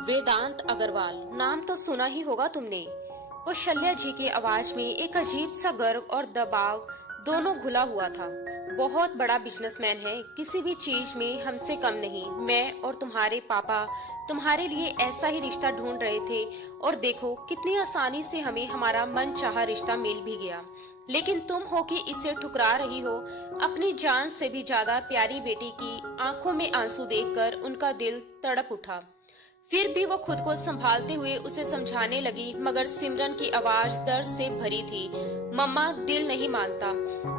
वेदांत अग्रवाल नाम तो सुना ही होगा तुमने। कौशल्या जी की आवाज में एक अजीब सा गर्व और दबाव दोनों घुला हुआ था। बहुत बड़ा बिजनेसमैन है, किसी भी चीज में हमसे कम नहीं। मैं और तुम्हारे पापा तुम्हारे लिए ऐसा ही रिश्ता ढूंढ रहे थे और देखो कितनी आसानी से हमें हमारा मनचाहा रिश्ता मिल भी गया। लेकिन तुम हो कि इसे ठुकरा रही हो। अपनी जान से भी ज्यादा प्यारी बेटी की आंखों में आंसू देखकर उनका दिल तड़प उठा। फिर भी वो खुद को संभालते हुए उसे समझाने लगी, मगर सिमरन की आवाज दर्द से भरी थी। मम्मा, दिल नहीं मानता,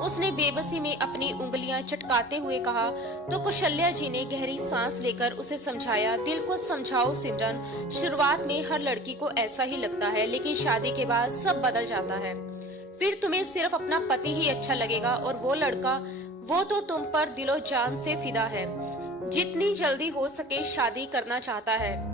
उसने बेबसी में अपनी उंगलियां चटकाते हुए कहा। तो कौशल्या जी ने गहरी सांस लेकर उसे समझाया, दिल को समझाओ सिमरन। शुरुआत में हर लड़की को ऐसा ही लगता है, लेकिन शादी के बाद सब बदल जाता है। फिर तुम्हें सिर्फ अपना पति ही अच्छा लगेगा और वो लड़का, वो तो तुम पर दिलो जान से फिदा है, जितनी जल्दी हो सके शादी करना चाहता है।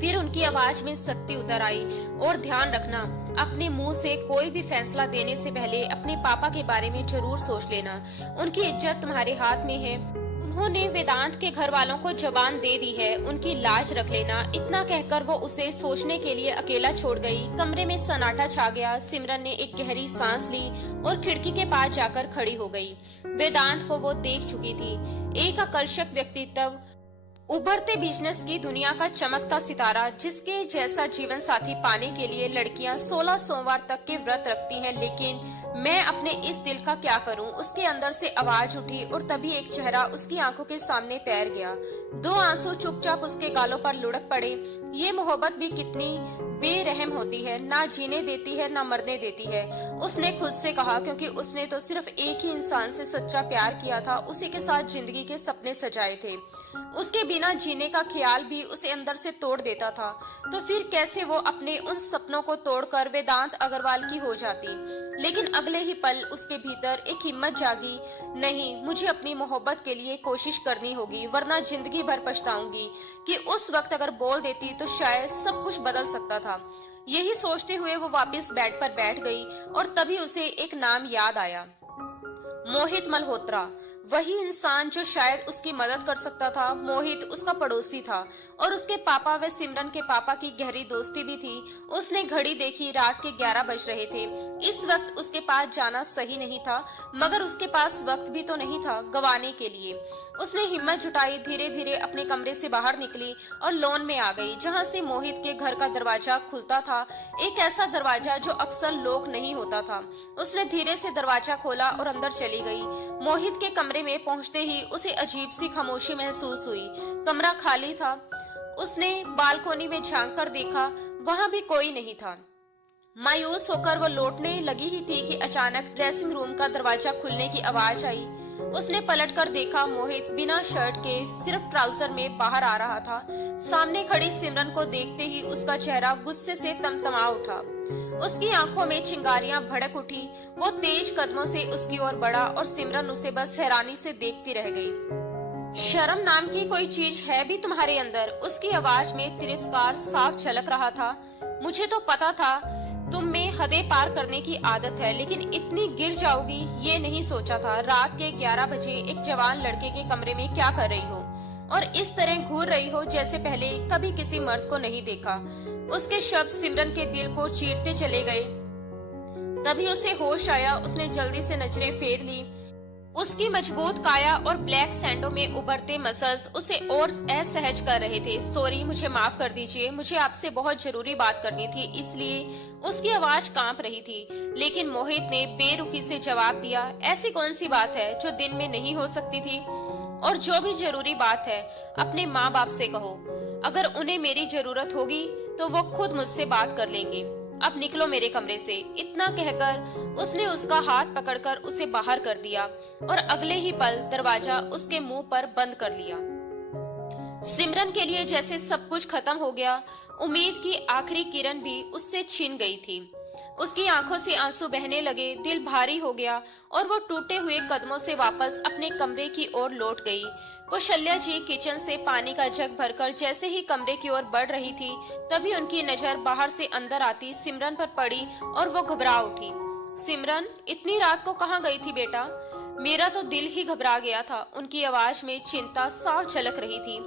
फिर उनकी आवाज में सख्ती उतर आई। और ध्यान रखना, अपने मुंह से कोई भी फैसला देने से पहले अपने पापा के बारे में जरूर सोच लेना। उनकी इज्जत तुम्हारे हाथ में है। उन्होंने वेदांत के घर वालों को जबान दे दी है, उनकी लाज रख लेना। इतना कहकर वो उसे सोचने के लिए अकेला छोड़ गई। कमरे में सन्नाटा छा गया। सिमरन ने एक गहरी सांस ली और खिड़की के पास जाकर खड़ी हो गई। वेदांत को वो देख चुकी थी, एक आकर्षक व्यक्तित्व, उभरते बिजनेस की दुनिया का चमकता सितारा, जिसके जैसा जीवन साथी पाने के लिए लड़कियां 16 सोमवार तक के व्रत रखती हैं। लेकिन मैं अपने इस दिल का क्या करूं? उसके अंदर से आवाज उठी और तभी एक चेहरा उसकी आंखों के सामने तैर गया। 2 आंसू चुपचाप उसके गालों पर लुढ़क पड़े। ये मोहब्बत भी कितनी बेरहम होती है, ना जीने देती है ना मरने देती है, उसने खुद से कहा, क्योंकि उसने तो सिर्फ एक ही इंसान से सच्चा प्यार किया था, उसी के साथ जिंदगी के सपने सजाए थे। उसके बिना जीने का ख्याल भी उसे अंदर से तोड़ देता था। तो फिर कैसे वो अपने उन सपनों को तोड़कर वेदांत अग्रवाल की हो जाती? लेकिन अगले ही पल उसके भीतर एक हिम्मत जागी, नहीं, मुझे अपनी मोहब्बत के लिए कोशिश करनी होगी, वरना जिंदगी भर पछताऊंगी। कि उस वक्त अगर बोल देती तो शायद सब कुछ बदल सकता था। यही सोचते हुए वो वापस बेड पर बैठ गई और तभी उसे एक नाम याद आया, मोहित मल्होत्रा। वही इंसान जो शायद उसकी मदद कर सकता था। मोहित उसका पड़ोसी था और उसके पापा व सिमरन के पापा की गहरी दोस्ती भी थी। उसने घड़ी देखी, रात के 11 बज रहे थे। इस वक्त उसके पास जाना सही नहीं था, मगर उसके पास वक्त भी तो नहीं था गवाने के लिए। उसने हिम्मत जुटाई, धीरे धीरे अपने कमरे से बाहर निकली और लॉन में आ गई, जहाँ से मोहित के घर का दरवाजा खुलता था। एक ऐसा दरवाजा जो अक्सर लॉक नहीं होता था। उसने धीरे से दरवाजा खोला और अंदर चली गई। मोहित के कमरे में पहुंचते ही उसे अजीब सी खामोशी महसूस हुई। कमरा खाली था। उसने बालकोनी में झांक कर देखा, वहां भी कोई नहीं था। मायूस होकर वो लौटने लगी ही थी कि अचानक ड्रेसिंग रूम का दरवाजा खुलने की आवाज आई। उसने पलटकर देखा, मोहित बिना शर्ट के सिर्फ ट्राउजर में बाहर आ रहा था। सामने खड़ी सिमरन को देखते ही उसका चेहरा गुस्से से तमतमा उठा। उसकी आंखों में चिंगारियां भड़क उठी। वो तेज कदमों से उसकी ओर बढ़ा और सिमरन उसे बस हैरानी से देखती रह गई। शर्म नाम की कोई चीज है भी तुम्हारे अंदर? उसकी आवाज में तिरस्कार साफ झलक रहा था। मुझे तो पता था तुम में हदें पार करने की आदत है, लेकिन इतनी गिर जाओगी ये नहीं सोचा था। रात के 11 बजे एक जवान लड़के के कमरे में क्या कर रही हो और इस तरह घूर रही हो जैसे पहले कभी किसी मर्द को नहीं देखा। उसके शब्द सिमरन के दिल को चीरते चले गए। तभी उसे होश आया। उसने जल्दी से नजरें फेर ली। उसकी मजबूत काया और ब्लैक सैंडो में उभरते मसल्स उसे और असहज कर रहे थे। सॉरी, मुझे माफ कर दीजिए, मुझे आपसे बहुत जरूरी बात करनी थी। इसलिए उसकी आवाज कांप रही थी। लेकिन मोहित ने बेरुखी से जवाब दिया, ऐसी कौन सी बात है जो दिन में नहीं हो सकती थी? और जो भी जरूरी बात है अपने माँ बाप से कहो। अगर उन्हें मेरी जरूरत होगी तो वो खुद मुझसे बात कर लेंगे। अब निकलो मेरे कमरे से। इतना कहकर उसने उसका हाथ पकड़कर उसे बाहर कर दिया और अगले ही पल दरवाजा उसके मुंह पर बंद कर लिया। सिमरन के लिए जैसे सब कुछ खत्म हो गया। उम्मीद की आखिरी किरण भी उससे छिन गई थी। उसकी आंखों से आंसू बहने लगे, दिल भारी हो गया और वो टूटे हुए कदमों से वापस अपने कमरे की ओर लौट गई। कौशल्या जी किचन से पानी का जग भरकर जैसे ही कमरे की ओर बढ़ रही थी, तभी उनकी नजर बाहर से अंदर आती सिमरन पर पड़ी और वो घबरा उठी। सिमरन, इतनी रात को कहाँ गई थी बेटा? मेरा तो दिल ही घबरा गया था। उनकी आवाज में चिंता साफ झलक रही थी।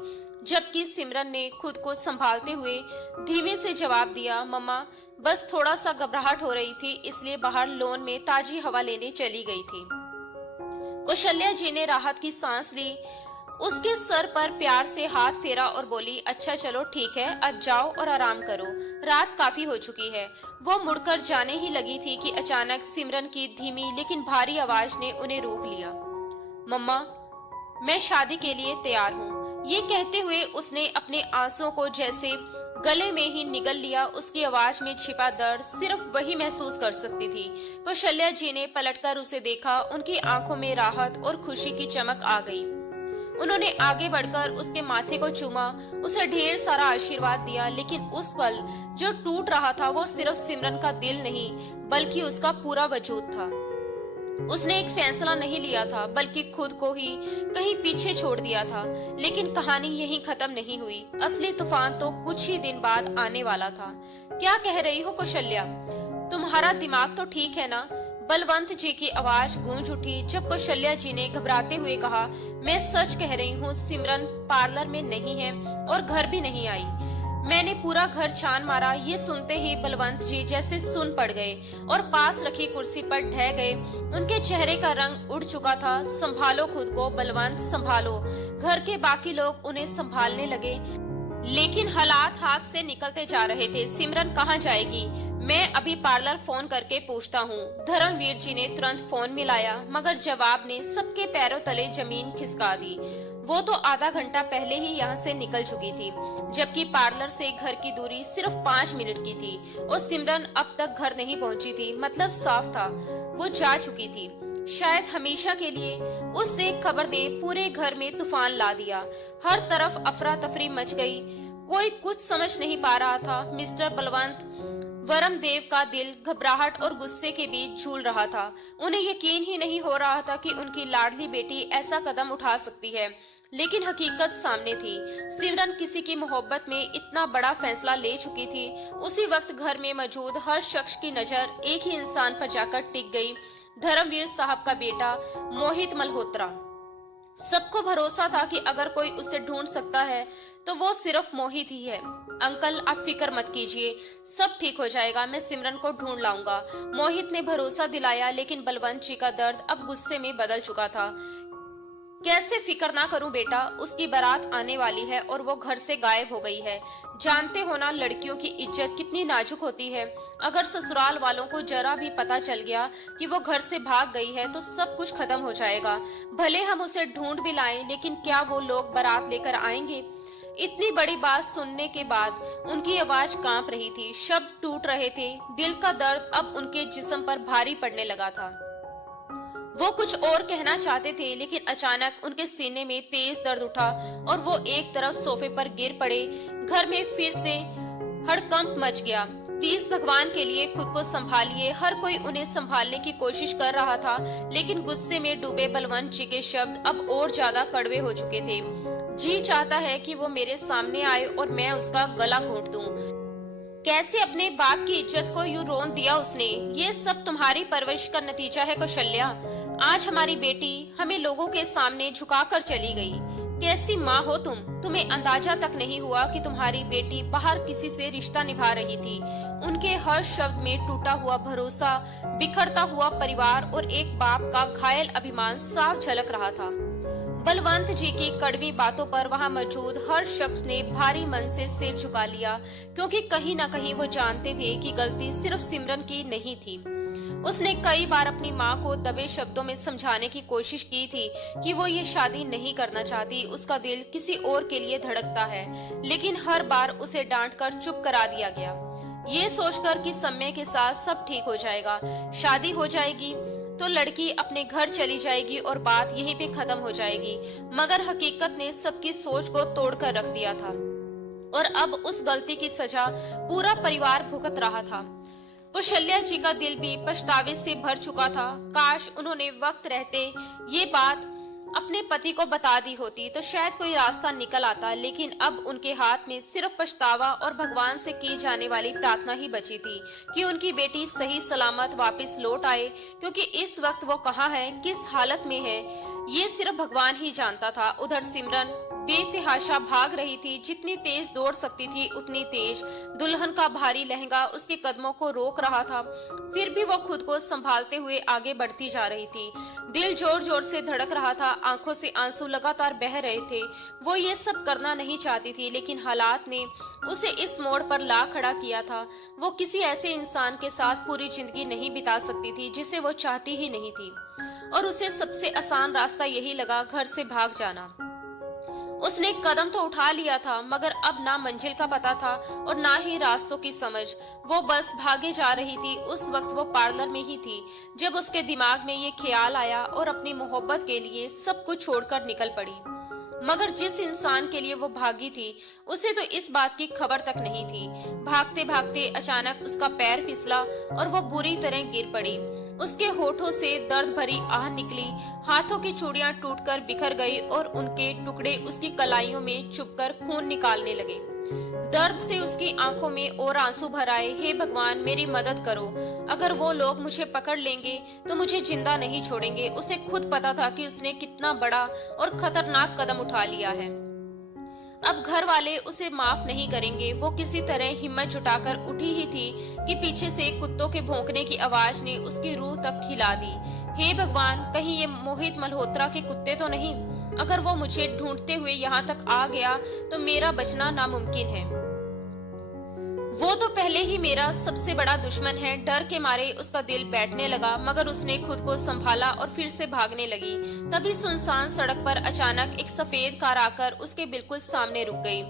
जबकि सिमरन ने खुद को संभालते हुए धीमे से जवाब दिया, मम्मा बस थोड़ा सा घबराहट हो रही थी, इसलिए बाहर लॉन में ताजी हवा लेने चली गई थी। कौशल्या जी ने राहत की सांस ली, उसके सर पर प्यार से हाथ फेरा और बोली, अच्छा चलो ठीक है, अब जाओ और आराम करो, रात काफी हो चुकी है। वो मुड़कर जाने ही लगी थी कि अचानक सिमरन की धीमी लेकिन भारी आवाज ने उन्हें रोक लिया। मम्मा मैं शादी के लिए तैयार हूँ। ये कहते हुए उसने अपने आंसुओं को जैसे गले में ही निगल लिया। उसकी आवाज में छिपा दर्द सिर्फ वही महसूस कर सकती थी। कौशल्या जी ने पलटकर उसे देखा, उनकी आंखों में राहत और खुशी की चमक आ गई। उन्होंने आगे बढ़कर उसके माथे को चूमा, उसे ढेर सारा आशीर्वाद दिया, लेकिन उस पल जो टूट रहा था वो सिर्फ सिमरन का दिल नहीं बल्कि उसका पूरा वजूद था। उसने एक फैसला नहीं लिया था बल्कि खुद को ही कहीं पीछे छोड़ दिया था। लेकिन कहानी यहीं खत्म नहीं हुई। असली तूफान तो कुछ ही दिन बाद आने वाला था। क्या कह रही हो कौशल्या? तुम्हारा दिमाग तो ठीक है ना? बलवंत जी की आवाज गूंज उठी जब कौशल्या जी ने घबराते हुए कहा, मैं सच कह रही हूँ, सिमरन पार्लर में नहीं है और घर भी नहीं आई। मैंने पूरा घर छान मारा। ये सुनते ही बलवंत जी जैसे सुन पड़ गए और पास रखी कुर्सी पर ढह गए। उनके चेहरे का रंग उड़ चुका था। संभालो खुद को बलवंत, संभालो। घर के बाकी लोग उन्हें संभालने लगे, लेकिन हालात हाथ से निकलते जा रहे थे। सिमरन कहाँ जाएगी? मैं अभी पार्लर फोन करके पूछता हूँ। धर्मवीर जी ने तुरंत फोन मिलाया, मगर जवाब ने सबके पैरों तले जमीन खिसका दी। वो तो आधा घंटा पहले ही यहाँ से निकल चुकी थी, जबकि पार्लर से घर की दूरी सिर्फ 5 मिनट की थी और सिमरन अब तक घर नहीं पहुँची थी। मतलब साफ था वो जा चुकी थी, शायद हमेशा के लिए। उस एक खबर ने पूरे घर में तूफान ला दिया। हर तरफ अफरा तफरी मच गई। कोई कुछ समझ नहीं पा रहा था। मिस्टर बलवंत वरमदेव का दिल घबराहट और गुस्से के बीच झूल रहा था। उन्हें यकीन ही नहीं हो रहा था कि उनकी लाडली बेटी ऐसा कदम उठा सकती है, लेकिन हकीकत सामने थी। सिमरन किसी की मोहब्बत में इतना बड़ा फैसला ले चुकी थी। उसी वक्त घर में मौजूद हर शख्स की नजर एक ही इंसान पर जाकर टिक गई, धर्मवीर साहब का बेटा मोहित मल्होत्रा। सबको भरोसा था कि अगर कोई उसे ढूंढ सकता है तो वो सिर्फ मोहित ही है। अंकल आप फिक्र मत कीजिए, सब ठीक हो जाएगा, मैं सिमरन को ढूंढ लाऊंगा, मोहित ने भरोसा दिलाया। लेकिन बलवंत जी का दर्द अब गुस्से में बदल चुका था। कैसे फिक्र ना करूं बेटा, उसकी बारात आने वाली है और वो घर से गायब हो गई है। जानते हो ना लड़कियों की इज्जत कितनी नाजुक होती है। अगर ससुराल वालों को जरा भी पता चल गया कि वो घर से भाग गई है तो सब कुछ खत्म हो जाएगा। भले हम उसे ढूंढ भी लाएं, लेकिन क्या वो लोग बारात लेकर आएंगे? इतनी बड़ी बात सुनने के बाद उनकी आवाज कांप रही थी, शब्द टूट रहे थे। दिल का दर्द अब उनके जिस्म पर भारी पड़ने लगा था। वो कुछ और कहना चाहते थे, लेकिन अचानक उनके सीने में तेज दर्द उठा और वो एक तरफ सोफे पर गिर पड़े। घर में फिर से हड़कंप मच गया। प्लीज भगवान के लिए खुद को संभालिए। हर कोई उन्हें संभालने की कोशिश कर रहा था, लेकिन गुस्से में डूबे बलवंत जी के शब्द अब और ज्यादा कड़वे हो चुके थे। जी चाहता है कि वो मेरे सामने आए और मैं उसका गला घोंट दूं। कैसे अपने बाप की इज्जत को यूं रोन दिया उसने। ये सब तुम्हारी परवरिश का नतीजा है कौशल्या। आज हमारी बेटी हमें लोगों के सामने झुकाकर चली गई। कैसी माँ हो तुम? तुम्हें अंदाजा तक नहीं हुआ कि तुम्हारी बेटी बाहर किसी से रिश्ता निभा रही थी। उनके हर शब्द में टूटा हुआ भरोसा, बिखरता हुआ परिवार और एक बाप का घायल अभिमान साफ झलक रहा था। बलवंत जी की कड़वी बातों पर वहां मौजूद हर शख्स ने भारी मन से सिर झुका लिया, क्योंकि कहीं न कहीं वो जानते थे कि गलती सिर्फ सिमरन की नहीं थी। उसने कई बार अपनी माँ को दबे शब्दों में समझाने की कोशिश की थी कि वो ये शादी नहीं करना चाहती, उसका दिल किसी और के लिए धड़कता है, लेकिन हर बार उसे डांटकर चुप करा दिया गया, ये सोचकर कि समय के साथ सब ठीक हो जाएगा, शादी हो जाएगी तो लड़की अपने घर चली जाएगी और बात यहीं पे खत्म हो जाएगी। मगर हकीकत ने सबकी सोच को तोड़कर रख दिया था और अब उस गलती की सजा पूरा परिवार भुगत रहा था। कौशल्या जी का दिल भी पछतावे से भर चुका था। काश उन्होंने वक्त रहते ये बात अपने पति को बता दी होती तो शायद कोई रास्ता निकल आता, लेकिन अब उनके हाथ में सिर्फ पछतावा और भगवान से की जाने वाली प्रार्थना ही बची थी कि उनकी बेटी सही सलामत वापस लौट आए, क्योंकि इस वक्त वो कहाँ है, किस हालत में है, ये सिर्फ भगवान ही जानता था। उधर सिमरन बेतहाशा भाग रही थी, जितनी तेज दौड़ सकती थी उतनी तेज। दुल्हन का भारी लहंगा उसके कदमों को रोक रहा था, फिर भी वो खुद को संभालते हुए आगे बढ़ती जा रही थी। दिल जोर जोर से धड़क रहा था, आंखों से आंसू लगातार बह रहे थे। वो ये सब करना नहीं चाहती थी, लेकिन हालात ने उसे इस मोड़ पर ला खड़ा किया था। वो किसी ऐसे इंसान के साथ पूरी जिंदगी नहीं बिता सकती थी जिसे वो चाहती ही नहीं थी, और उसे सबसे आसान रास्ता यही लगा, घर से भाग जाना। उसने कदम तो उठा लिया था, मगर अब ना मंजिल का पता था और ना ही रास्तों की समझ। वो बस भागे जा रही थी। उस वक्त वो पार्लर में ही थी जब उसके दिमाग में ये ख्याल आया और अपनी मोहब्बत के लिए सब कुछ छोड़कर निकल पड़ी। मगर जिस इंसान के लिए वो भागी थी, उसे तो इस बात की खबर तक नहीं थी। भागते भागते अचानक उसका पैर फिसला और वो बुरी तरह गिर पड़ी। उसके होठों से दर्द भरी आह निकली, हाथों की चूड़ियां टूटकर बिखर गई और उनके टुकड़े उसकी कलाइयों में चुभकर खून निकालने लगे। दर्द से उसकी आंखों में और आंसू भर आए। हे भगवान, मेरी मदद करो। अगर वो लोग मुझे पकड़ लेंगे तो मुझे जिंदा नहीं छोड़ेंगे। उसे खुद पता था कि उसने कितना बड़ा और खतरनाक कदम उठा लिया है। अब घर वाले उसे माफ नहीं करेंगे। वो किसी तरह हिम्मत जुटाकर उठी ही थी कि पीछे से कुत्तों के भौंकने की आवाज ने उसकी रूह तक हिला दी। हे भगवान, कहीं ये मोहित मल्होत्रा के कुत्ते तो नहीं? अगर वो मुझे ढूंढते हुए यहाँ तक आ गया तो मेरा बचना नामुमकिन है। वो तो पहले ही मेरा सबसे बड़ा दुश्मन है। डर के मारे उसका दिल बैठने लगा, मगर उसने खुद को संभाला और फिर से भागने लगी। तभी सुनसान सड़क पर अचानक एक सफेद कार आकर उसके बिल्कुल सामने रुक गई।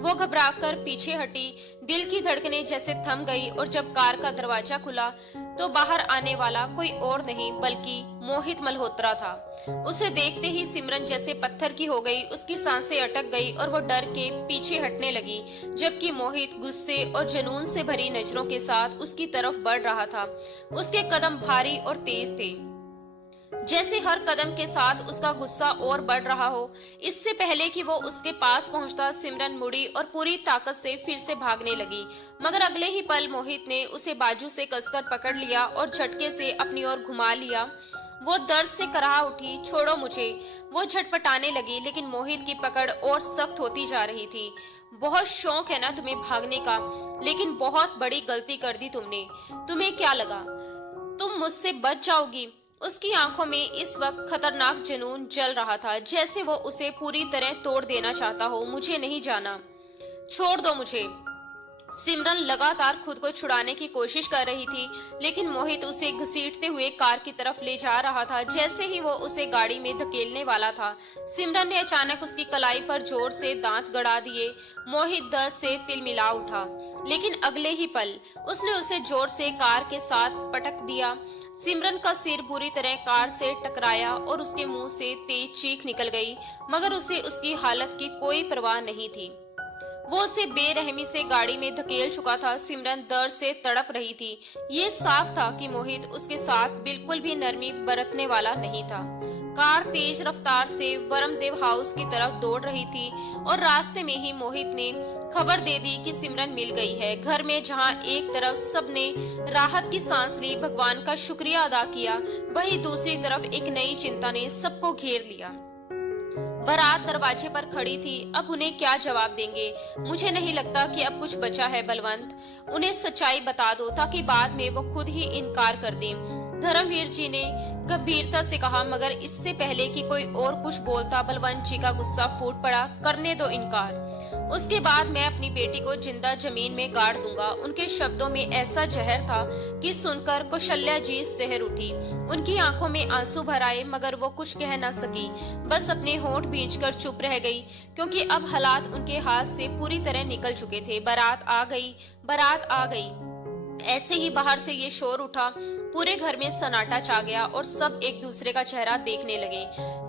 वो घबराकर पीछे हटी, दिल की धड़कनें जैसे थम गई, और जब कार का दरवाजा खुला तो बाहर आने वाला कोई और नहीं बल्कि मोहित मल्होत्रा था। उसे देखते ही सिमरन जैसे पत्थर की हो गई। उसकी सांसें अटक गई और वो डर के पीछे हटने लगी, जबकि मोहित गुस्से और जुनून से भरी नजरों के साथ उसकी तरफ बढ़ रहा था। उसके कदम भारी और तेज थे, जैसे हर कदम के साथ उसका गुस्सा और बढ़ रहा हो। इससे पहले कि वो उसके पास पहुंचता, सिमरन मुड़ी और पूरी ताकत से फिर से भागने लगी, मगर अगले ही पल मोहित ने उसे बाजू से कसकर पकड़ लिया और झटके से अपनी ओर घुमा लिया। वो दर्द से कराह उठी, छोड़ो मुझे। वो झटपटाने लगी, लेकिन मोहित की पकड़ और सख्त होती जा रही थी। बहुत शौक है ना तुम्हें भागने का, लेकिन बहुत बड़ी गलती कर दी तुमने। तुम्हें क्या लगा तुम मुझसे बच जाओगी? उसकी आंखों में इस वक्त खतरनाक जुनून जल रहा था, जैसे वो उसे पूरी तरह तोड़ देना चाहता हो। मुझे नहीं जाना, छोड़ दो मुझे। सिमरन लगातार खुद को छुड़ाने की कोशिश कर रही थी, लेकिन मोहित उसे घसीटते हुए कार की तरफ ले जा रहा था। जैसे ही वो उसे गाड़ी में धकेलने वाला था, सिमरन ने अचानक उसकी कलाई पर जोर से दांत गड़ा दिए। मोहित दर्द से तिलमिला उठा, लेकिन अगले ही पल उसने उसे जोर से कार के साथ पटक दिया। सिमरन का सिर बुरी तरह कार से टकराया और उसके मुंह से तेज चीख निकल गई, मगर उसे उसकी हालत की कोई परवाह नहीं थी। वो उसे बेरहमी से गाड़ी में धकेल चुका था। सिमरन दर्द से तड़प रही थी। ये साफ था कि मोहित उसके साथ बिल्कुल भी नरमी बरतने वाला नहीं था। कार तेज रफ्तार से वरमदेव हाउस की तरफ दौड़ रही थी और रास्ते में ही मोहित ने खबर दे दी कि सिमरन मिल गई है। घर में जहां एक तरफ सबने राहत की सांस ली, भगवान का शुक्रिया अदा किया, वहीं दूसरी तरफ एक नई चिंता ने सबको घेर लिया। बारात दरवाजे पर खड़ी थी। अब उन्हें क्या जवाब देंगे? मुझे नहीं लगता कि अब कुछ बचा है बलवंत। उन्हें सच्चाई बता दो ताकि बाद में वो खुद ही इनकार कर दें। धर्मवीर जी ने गंभीरता से कहा, मगर इससे पहले कि कोई और कुछ बोलता, बलवंत जी का गुस्सा फूट पड़ा। करने दो इनकार, उसके बाद मैं अपनी बेटी को जिंदा जमीन में गाड़ दूंगा। उनके शब्दों में ऐसा जहर था कि सुनकर कौशल्या जी सहर उठी। उनकी आंखों में आंसू भर आए, मगर वो कुछ कह न सकी, बस अपने होंठ भींचकर चुप रह गई, क्योंकि अब हालात उनके हाथ से पूरी तरह निकल चुके थे। बारात आ गई, बारात आ गई। ऐसे ही बाहर से ये शोर उठा, पूरे घर में सन्नाटा छा गया और सब एक दूसरे का चेहरा देखने लगे।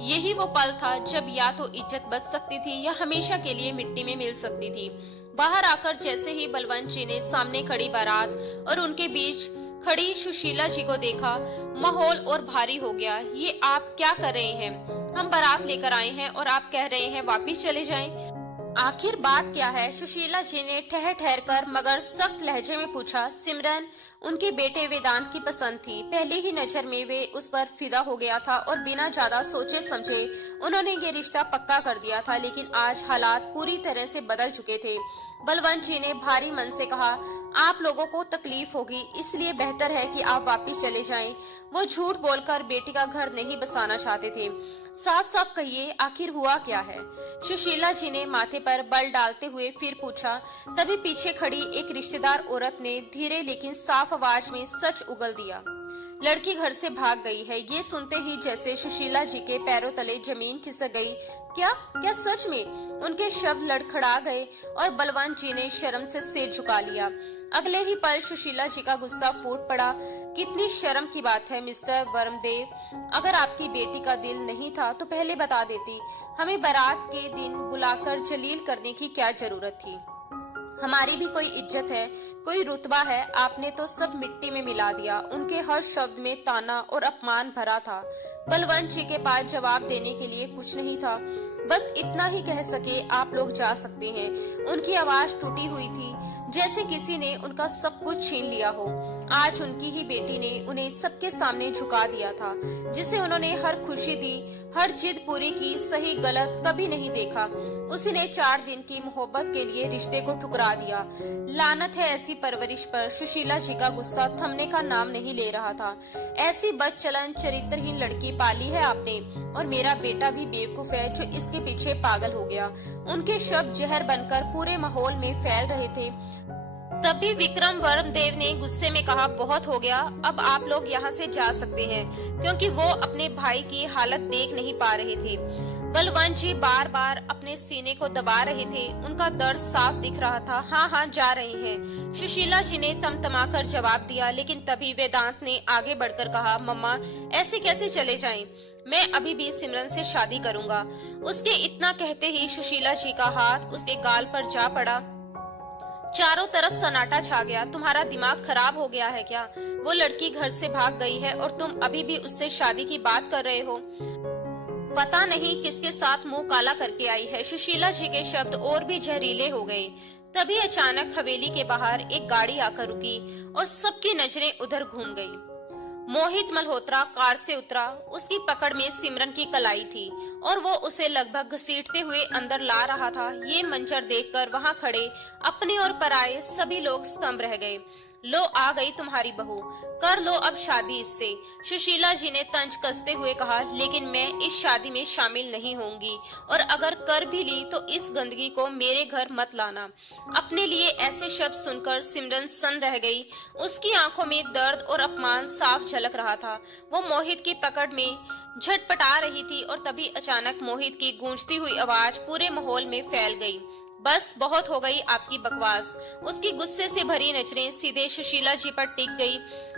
यही वो पल था जब या तो इज्जत बच सकती थी या हमेशा के लिए मिट्टी में मिल सकती थी। बाहर आकर जैसे ही बलवंत जी ने सामने खड़ी बारात और उनके बीच खड़ी सुशीला जी को देखा, माहौल और भारी हो गया। ये आप क्या कर रहे हैं? हम बारात लेकर आए हैं और आप कह रहे हैं वापिस चले जाएं। आखिर बात क्या है? सुशीला जी ने ठहर ठहर कर मगर सख्त लहजे में पूछा। सिमरन, उनके बेटे वेदांत की पसंद थी। पहली ही नजर में वे उस पर फिदा हो गया था और बिना ज्यादा सोचे समझे उन्होंने ये रिश्ता पक्का कर दिया था। लेकिन आज हालात पूरी तरह से बदल चुके थे। बलवंत जी ने भारी मन से कहा, आप लोगों को तकलीफ होगी, इसलिए बेहतर है कि आप वापस चले जाएं। वो झूठ बोलकर बेटी का घर नहीं बसाना चाहते थे। साफ साफ कहिए, आखिर हुआ क्या है? सुशीला जी ने माथे पर बल डालते हुए फिर पूछा। तभी पीछे खड़ी एक रिश्तेदार औरत ने धीरे लेकिन साफ आवाज में सच उगल दिया। लड़की घर से भाग गई है। ये सुनते ही जैसे सुशीला जी के पैरों तले जमीन खिसक गई। क्या क्या सच में? उनके शब्द लड़खड़ा गए और बलवंत जी ने शर्म से सिर झुका लिया। अगले ही पल सुशीला जी का गुस्सा फूट पड़ा। कितनी शर्म की बात है मिस्टर वर्मदेव, अगर आपकी बेटी का दिल नहीं था तो पहले बता देती। हमें बारात के दिन बुलाकर जलील करने की क्या जरूरत थी? हमारी भी कोई इज्जत है, कोई रुतबा है। आपने तो सब मिट्टी में मिला दिया। उनके हर शब्द में ताना और अपमान भरा था। बलवंत जी के पास जवाब देने के लिए कुछ नहीं था। बस इतना ही कह सके, आप लोग जा सकते हैं। उनकी आवाज टूटी हुई थी, जैसे किसी ने उनका सब कुछ छीन लिया हो। आज उनकी ही बेटी ने उन्हें सबके सामने झुका दिया था, जिसे उन्होंने हर खुशी दी, हर जिद पूरी की, सही गलत कभी नहीं देखा। उसी ने 4 दिन की मोहब्बत के लिए रिश्ते को ठुकरा दिया। लानत है ऐसी परवरिश पर। सुशीला जी का गुस्सा थमने का नाम नहीं ले रहा था। ऐसी बदचलन चरित्रहीन लड़की पाली है आपने, और मेरा बेटा भी बेवकूफ है जो इसके पीछे पागल हो गया। उनके शब्द जहर बनकर पूरे माहौल में फैल रहे थे। तभी विक्रम वर्मदेव ने गुस्से में कहा, बहुत हो गया, अब आप लोग यहाँ से जा सकते हैं, क्योंकि वो अपने भाई की हालत देख नहीं पा रहे थे। बलवंत जी बार बार अपने सीने को दबा रहे थे। उनका दर्द साफ दिख रहा था। हाँ हाँ, जा रहे हैं, सुशीला जी ने तमतमाकर जवाब दिया। लेकिन तभी वेदांत ने आगे बढ़कर कहा, मम्मा ऐसे कैसे चले जाएं? मैं अभी भी सिमरन से शादी करूंगा। उसके इतना कहते ही सुशीला जी का हाथ उसके गाल पर जा पड़ा। चारों तरफ सन्नाटा छा गया। तुम्हारा दिमाग खराब हो गया है क्या? वो लड़की घर से भाग गई है और तुम अभी भी उससे शादी की बात कर रहे हो। पता नहीं किसके साथ मुंह काला करके आई है। सुशीला जी के शब्द और भी जहरीले हो गए। तभी अचानक हवेली के बाहर एक गाड़ी आकर रुकी और सबकी नजरें उधर घूम गई। मोहित मल्होत्रा कार से उतरा। उसकी पकड़ में सिमरन की कलाई थी और वो उसे लगभग घसीटते हुए अंदर ला रहा था। ये मंजर देखकर वहां खड़े अपने और पराये सभी लोग स्तंभ रह गए। लो, आ गई तुम्हारी बहू, कर लो अब शादी इससे, सुशीला जी ने तंज कसते हुए कहा। लेकिन मैं इस शादी में शामिल नहीं होंगी, और अगर कर भी ली तो इस गंदगी को मेरे घर मत लाना। अपने लिए ऐसे शब्द सुनकर सिमरन सन्न रह गई। उसकी आंखों में दर्द और अपमान साफ झलक रहा था। वो मोहित की पकड़ में झटपटा रही थी और तभी अचानक मोहित की गूंजती हुई आवाज पूरे माहौल में फैल गई। बस, बहुत हो गई आपकी बकवास। उसकी गुस्से से भरी नजरें सीधे सुशीला जी पर टिक गई।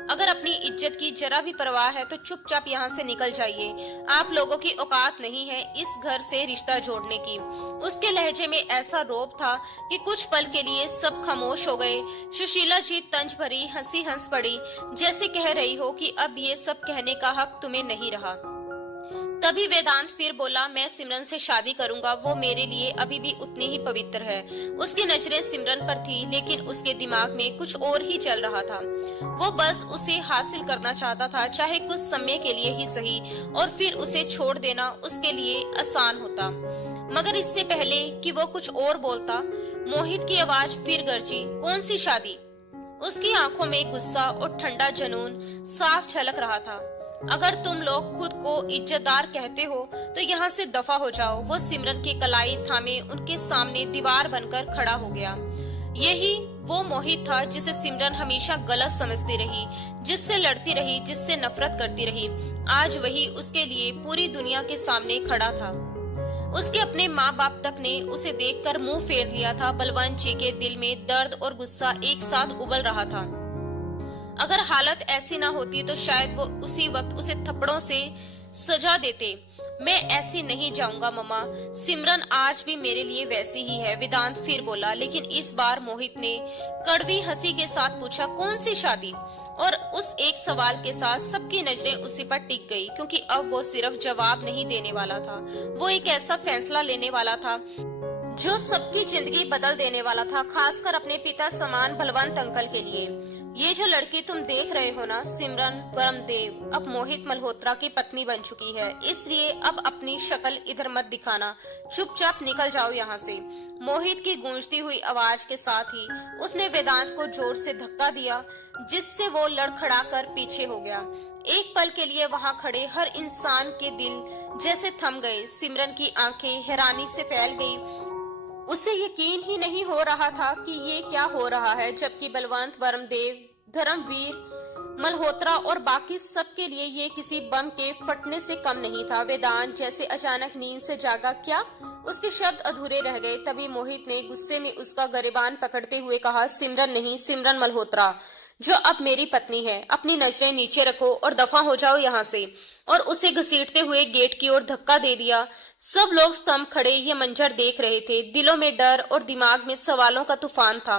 अगर अपनी इज्जत की जरा भी परवाह है तो चुपचाप यहाँ से निकल जाइए। आप लोगों की औकात नहीं है इस घर से रिश्ता जोड़ने की। उसके लहजे में ऐसा रोब था कि कुछ पल के लिए सब खामोश हो गए। सुशीला जी तंज भरी हंसी हंस पड़ी, जैसे कह रही हो कि अब ये सब कहने का हक तुम्हें नहीं रहा। तभी वेदांत फिर बोला, मैं सिमरन से शादी करूंगा। वो मेरे लिए अभी भी उतनी ही पवित्र है। उसकी नजरें सिमरन पर थी, लेकिन उसके दिमाग में कुछ और ही चल रहा था। वो बस उसे हासिल करना चाहता था, चाहे कुछ समय के लिए ही सही, और फिर उसे छोड़ देना उसके लिए आसान होता। मगर इससे पहले कि वो कुछ और बोलता, मोहित की आवाज फिर गरजी, कौन सी शादी? उसकी आंखों में गुस्सा और ठंडा जुनून साफ झलक रहा था। अगर तुम लोग खुद को इज्जतदार कहते हो तो यहाँ से दफा हो जाओ। वो सिमरन की कलाई थामे उनके सामने दीवार बनकर खड़ा हो गया। यही वो मोहित था जिसे सिमरन हमेशा गलत समझती रही, जिससे लड़ती रही, जिससे नफरत करती रही। आज वही उसके लिए पूरी दुनिया के सामने खड़ा था। उसके अपने माँ बाप तक ने उसे देखकर मुंह फेर लिया था। बलवंत जी के दिल में दर्द और गुस्सा एक साथ उबल रहा था। अगर हालत ऐसी ना होती तो शायद वो उसी वक्त उसे थप्पड़ों से सजा देते। मैं ऐसी नहीं जाऊंगा मम्मा, सिमरन आज भी मेरे लिए वैसी ही है, वेदांत फिर बोला। लेकिन इस बार मोहित ने कड़वी हंसी के साथ पूछा, कौन सी शादी? और उस एक सवाल के साथ सबकी नजरें उसी पर टिक गई, क्योंकि अब वो सिर्फ जवाब नहीं देने वाला था, वो एक ऐसा फैसला लेने वाला था जो सबकी जिंदगी बदल देने वाला था, खासकर अपने पिता समान बलवंत अंकल के लिए। ये जो लड़की तुम देख रहे हो ना, सिमरन परमदेव अब मोहित मल्होत्रा की पत्नी बन चुकी है, इसलिए अब अपनी शक्ल इधर मत दिखाना, चुपचाप निकल जाओ यहाँ से। मोहित की गूंजती हुई आवाज के साथ ही उसने वेदांत को जोर से धक्का दिया, जिससे वो लड़खड़ाकर पीछे हो गया। एक पल के लिए वहां खड़े हर इंसान के दिल जैसे थम गए। सिमरन की आंखें हैरानी से फैल गई। उसे यकीन ही नहीं हो रहा था कि ये क्या हो रहा है, जबकि बलवंत वर्मदेव, धर्मवीर मल्होत्रा और बाकी सबके लिए ये किसी बम के फटने से कम नहीं था। वेदांत जैसे अचानक नींद से जागा। क्या? उसके शब्द अधूरे रह गए। तभी मोहित ने गुस्से में उसका गिरबान पकड़ते हुए कहा, सिमरन नहीं, सिमरन मल्होत्रा, जो अब मेरी पत्नी है। अपनी नजरें नीचे रखो और दफा हो जाओ यहाँ से। और उसे घसीटते हुए गेट की ओर धक्का दे दिया। सब लोग स्तंभ खड़े ये मंजर देख रहे थे। दिलों में डर और दिमाग में सवालों का तूफान था।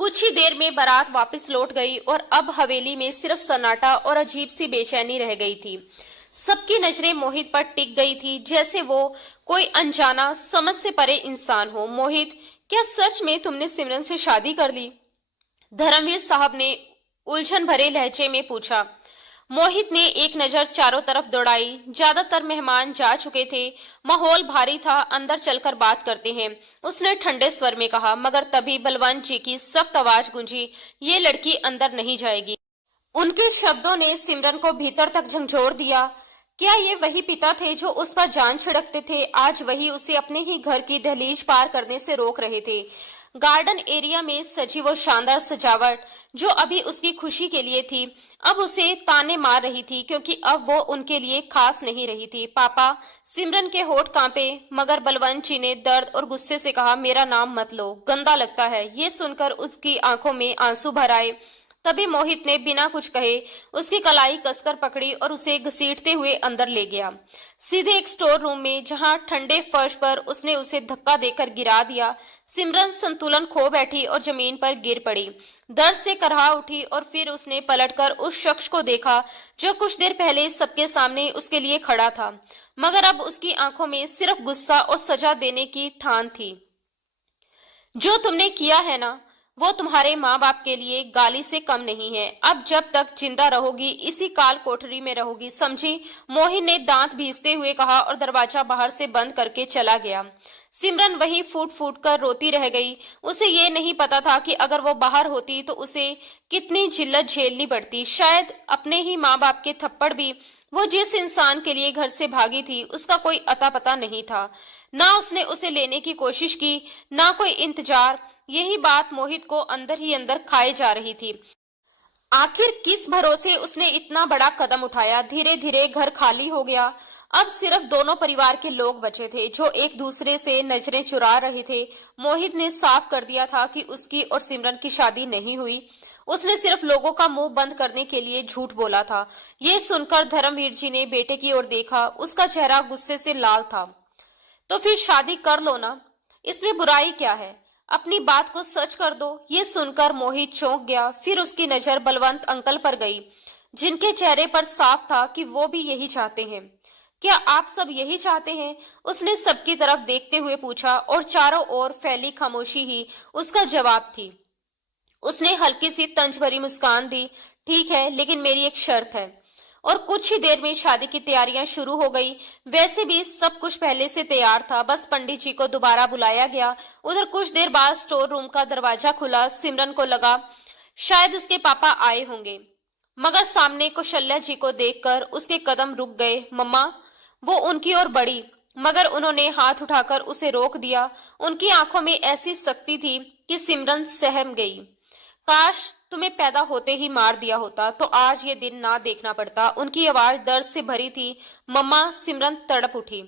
कुछ ही देर में बारात वापस लौट गई और अब हवेली में सिर्फ सन्नाटा और अजीब सी बेचैनी रह गई थी। सबकी नजरें मोहित पर टिक गई थी, जैसे वो कोई अनजाना, समझ से परे इंसान हो। मोहित, क्या सच में तुमने सिमरन से शादी कर ली? धर्मवीर साहब ने उलझन भरे लहजे में पूछा। मोहित ने एक नजर चारों तरफ दौड़ाई। ज्यादातर मेहमान जा चुके थे। माहौल भारी था। अंदर चलकर बात करते हैं, उसने ठंडे स्वर में कहा। मगर तभी बलवंत जी की सख्त आवाज गूंजी, ये लड़की अंदर नहीं जाएगी। उनके शब्दों ने सिमरन को भीतर तक झंझोर दिया। क्या ये वही पिता थे जो उस पर जान छिड़कते थे? आज वही उसे अपने ही घर की दहलीज पार करने से रोक रहे थे। गार्डन एरिया में सजी वो शानदार सजावट जो अभी उसकी खुशी के लिए थी, अब उसे ताने मार रही थी, क्योंकि अब वो उनके लिए खास नहीं रही थी। पापा, सिमरन के होठ कांपे, मगर बलवंत जी ने दर्द और गुस्से से कहा, मेरा नाम मत लो, गंदा लगता है। ये सुनकर उसकी आंखों में आंसू भर आए। तभी मोहित ने बिना कुछ कहे उसकी कलाई कसकर पकड़ी और उसे घसीटते हुए अंदर ले गया, सीधे एक स्टोर रूम में, जहां ठंडे फर्श पर उसने उसे धक्का देकर गिरा दिया। सिमरन संतुलन खो बैठी और जमीन पर गिर पड़ी, दर्द से करहा उठी और फिर उसने पलटकर उस शख्स को देखा जो कुछ देर पहले सबके सामने उसके लिए खड़ा था, मगर अब उसकी आंखों में सिर्फ गुस्सा और सजा देने की ठान थी। जो तुमने किया है ना, वो तुम्हारे माँ बाप के लिए गाली से कम नहीं है। अब जब तक जिंदा रहोगी इसी काल कोठरी में रहोगी, समझी? मोहित ने दांत भींचते हुए कहा और दरवाजा बाहर से बंद करके चला गया। सिमरन वहीं फूट फूट कर रोती रह गई। उसे ये नहीं पता था कि अगर वो बाहर होती तो उसे कितनी जिल्लत झेलनी पड़ती। शायद अपने ही माँ बाप के थप्पड़ भी वो जिस इंसान के लिए घर से भागी थी उसका कोई अता पता नहीं था। ना उसने उसे लेने की कोशिश की, ना कोई इंतजार। यही बात मोहित को अंदर ही अंदर खाए जा रही थी। आखिर किस भरोसे उसने इतना बड़ा कदम उठाया? धीरे धीरे घर खाली हो गया। अब सिर्फ दोनों परिवार के लोग बचे थे जो एक दूसरे से नजरें चुरा रहे थे। मोहित ने साफ कर दिया था कि उसकी और सिमरन की शादी नहीं हुई। उसने सिर्फ लोगों का मुंह बंद करने के लिए झूठ बोला था। ये सुनकर धर्मवीर जी ने बेटे की ओर देखा। उसका चेहरा गुस्से से लाल था। तो फिर शादी कर लो ना, इसमें बुराई क्या है? अपनी बात को सच कर दो। ये सुनकर मोहित चौंक गया। फिर उसकी नजर बलवंत अंकल पर गई, जिनके चेहरे पर साफ था कि वो भी यही चाहते हैं। क्या आप सब यही चाहते हैं? उसने सबकी तरफ देखते हुए पूछा और चारों ओर फैली खामोशी ही उसका जवाब थी। उसने हल्की सी तंज भरी मुस्कान दी। ठीक है, लेकिन मेरी एक शर्त है। और कुछ ही देर में शादी की तैयारियां शुरू हो गई। वैसे भी सब कुछ पहले से तैयार था, बस पंडित जी को दोबारा बुलाया गया। उधर कुछ देर बाद स्टोर रूम का दरवाजा खुला। सिमरन को लगा शायद उसके पापा आए होंगे, मगर सामने कौशल्या जी को देखकर उसके कदम रुक गए। मम्मा, वो उनकी ओर बढ़ी, मगर उन्होंने हाथ उठाकर उसे रोक दिया। उनकी आंखों में ऐसी सख्ती थी कि सिमरन सहम गई। काश तुम्हें पैदा होते ही मार दिया होता तो आज ये दिन ना देखना पड़ता। उनकी आवाज दर्द से भरी थी। मम्मा, सिमरन तड़प उठी,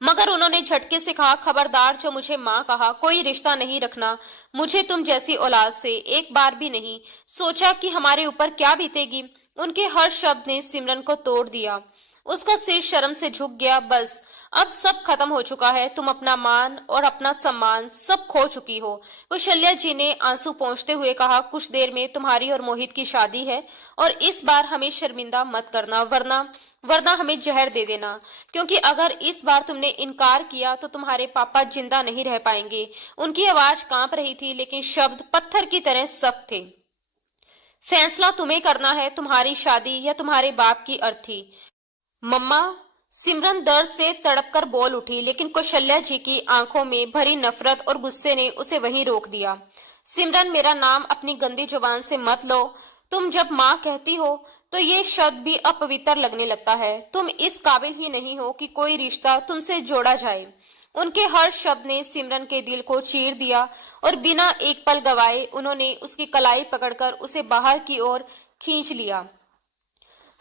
मगर उन्होंने झटके से कहा, खबरदार, जो मुझे माँ कहा, कोई रिश्ता नहीं रखना मुझे तुम जैसी औलाद से। एक बार भी नहीं सोचा कि हमारे ऊपर क्या बीतेगी। उनके हर शब्द ने सिमरन को तोड़ दिया। उसका सिर शर्म से झुक गया। बस अब सब खत्म हो चुका है। तुम अपना मान और अपना सम्मान सब खो चुकी हो। कौशल्या जी ने आंसू पोंछते हुए कहा, कुछ देर में तुम्हारी और मोहित की शादी है और इस बार हमें शर्मिंदा मत करना, वरना हमें जहर दे देना, क्योंकि अगर इस बार तुमने इनकार किया तो तुम्हारे पापा जिंदा नहीं रह पाएंगे। उनकी आवाज कांप रही थी, लेकिन शब्द पत्थर की तरह सख्त थे। फैसला तुम्हें करना है, तुम्हारी शादी या तुम्हारे बाप की अर्थी। मम्मा, सिमरन दर्द से तड़पकर बोल उठी, लेकिन कौशल्या जी की आंखों में भरी नफरत और गुस्से ने उसे वहीं रोक दिया। सिमरन, मेरा नाम अपनी गंदी जुबान से मत लो। तुम जब माँ कहती हो तो ये शब्द भी अपवित्र लगने लगता है। तुम इस काबिल ही नहीं हो कि कोई रिश्ता तुमसे जोड़ा जाए। उनके हर शब्द ने सिमरन के दिल को चीर दिया और बिना एक पल गवाए उन्होंने उसकी कलाई पकड़कर उसे बाहर की ओर खींच लिया।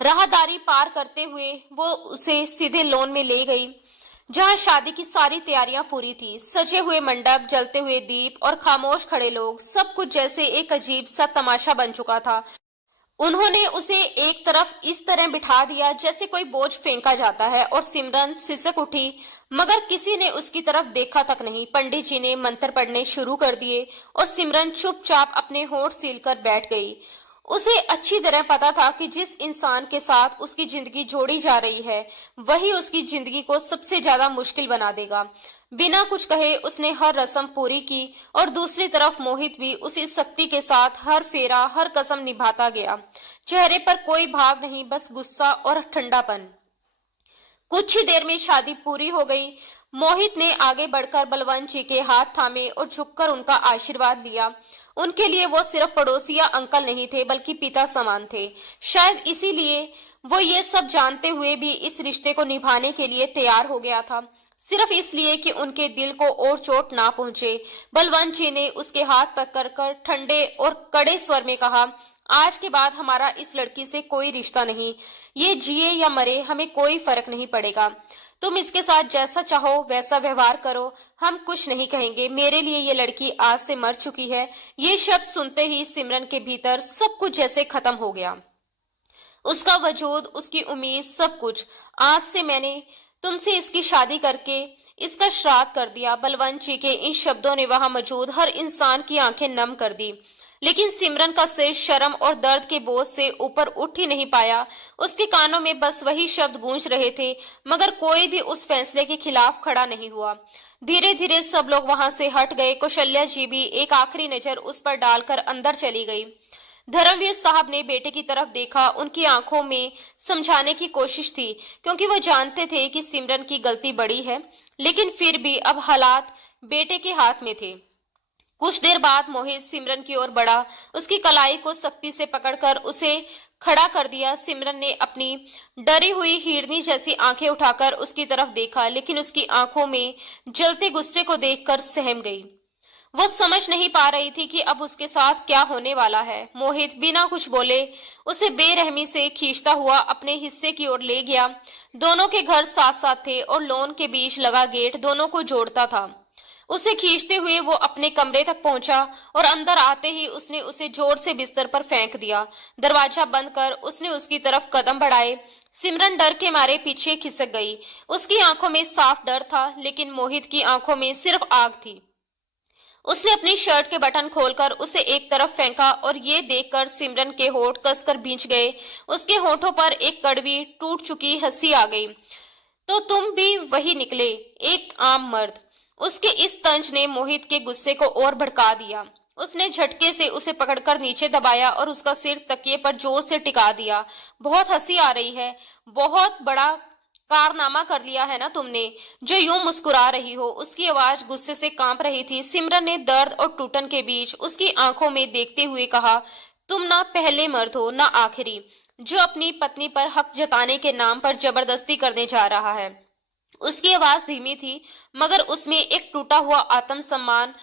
राहदारी पार करते हुए वो उसे सीधे लॉन में ले गई, जहां शादी की सारी तैयारियां पूरी थी। सजे हुए मंडप, जलते हुए दीप और खामोश खड़े लोग, सब कुछ जैसे एक अजीब सा तमाशा बन चुका था। उन्होंने उसे एक तरफ इस तरह बिठा दिया जैसे कोई बोझ फेंका जाता है और सिमरन सिसक उठी, मगर किसी ने उसकी तरफ देखा तक नहीं। पंडित जी ने मंत्र पढ़ने शुरू कर दिए और सिमरन चुपचाप अपने होंठ सीलकर बैठ गई। उसे अच्छी तरह पता था कि जिस इंसान के साथ उसकी जिंदगी जोड़ी जा रही है वही उसकी जिंदगी को सबसे ज्यादा मुश्किल बना देगा। बिना कुछ कहे उसने हर रस्म पूरी की और दूसरी तरफ मोहित भी उसी सख्ती के साथ हर फेरा, हर कसम निभाता गया। चेहरे पर कोई भाव नहीं, बस गुस्सा और ठंडापन। कुछ ही देर में शादी पूरी हो गई। मोहित ने आगे बढ़कर बलवंत जी के हाथ थामे और झुककर उनका आशीर्वाद लिया। उनके लिए वो सिर्फ पड़ोसी या अंकल नहीं थे, बल्कि पिता समान थे। शायद इसीलिए वो ये सब जानते हुए भी इस रिश्ते को निभाने के लिए तैयार हो गया था, सिर्फ इसलिए कि उनके दिल को और चोट ना पहुंचे। बलवंत जी ने उसके हाथ पकड़कर ठंडे और कड़े स्वर में कहा, आज के बाद हमारा इस लड़की से कोई रिश्ता नहीं। ये जिए या मरे हमें कोई फर्क नहीं पड़ेगा। तुम इसके साथ जैसा चाहो वैसा व्यवहार करो, हम कुछ नहीं कहेंगे। मेरे लिए ये लड़की आज से मर चुकी है। ये शब्द सुनते ही सिमरन के भीतर सब कुछ जैसे खत्म हो गया। उसका वजूद, उसकी उम्मीद, सब कुछ। आज से मैंने तुमसे इसकी शादी करके इसका श्राद्ध कर दिया। बलवंत जी के इन शब्दों ने वहां मौजूद हर इंसान की आंखें नम कर दी, लेकिन सिमरन का सिर शर्म और दर्द के बोझ से ऊपर उठ ही नहीं पाया। उसके कानों में बस वही शब्द गूंज रहे थे, मगर कोई भी उस फैसले के खिलाफ खड़ा नहीं हुआ। धीरे धीरे सब लोग वहां से हट गए। कौशल्या जी भी एक आखिरी नजर उस पर डालकर अंदर चली गई। धर्मवीर साहब ने बेटे की तरफ देखा। उनकी आंखों में समझाने की कोशिश थी, क्योंकि वो जानते थे कि सिमरन की गलती बड़ी है, लेकिन फिर भी अब हालात बेटे के हाथ में थे। कुछ देर बाद मोहित सिमरन की ओर बढ़ा। उसकी कलाई को सख्ती से पकड़कर उसे खड़ा कर दिया। सिमरन ने अपनी डरी हुई हिरनी जैसी आंखें उठाकर उसकी तरफ देखा, लेकिन उसकी आंखों में जलते गुस्से को देखकर सहम गई। वो समझ नहीं पा रही थी कि अब उसके साथ क्या होने वाला है। मोहित बिना कुछ बोले उसे बेरहमी से खींचता हुआ अपने हिस्से की ओर ले गया। दोनों के घर साथ साथ थे और लॉन के बीच लगा गेट दोनों को जोड़ता था। उसे खींचते हुए वो अपने कमरे तक पहुंचा और अंदर आते ही उसने उसे जोर से बिस्तर पर फेंक दिया। दरवाजा बंद कर उसने उसकी तरफ कदम बढ़ाए। सिमरन डर के मारे पीछे खिसक गई। उसकी आंखों में साफ डर था, लेकिन मोहित की आंखों में सिर्फ आग थी। उसने अपनी शर्ट के बटन खोलकर उसे एक तरफ फेंका और ये देखकर सिमरन के होंठ कसकर भींच गए। उसके होठों पर एक कड़वी टूट चुकी हंसी आ गई। तो तुम भी वही निकले, एक आम मर्द। उसके इस तंज ने मोहित के गुस्से को और भड़का दिया। उसने झटके से उसे पकड़कर नीचे दबाया और उसका सिर तकिए पर जोर से टिका दिया। बहुत हंसी आ रही है, बहुत बड़ा कारनामा कर लिया है ना तुमने, जो यूं मुस्कुरा रही हो। उसकी आवाज गुस्से से कांप रही थी। सिमरन ने दर्द और टूटन के बीच उसकी आंखों में देखते हुए कहा, तुम ना पहले मर्द हो ना आखिरी, जो अपनी पत्नी पर हक जताने के नाम पर जबरदस्ती करने जा रहा है। उसकी आवाज धीमी थी, मगर उसमें एक टूटा हुआ आत्मसम्मान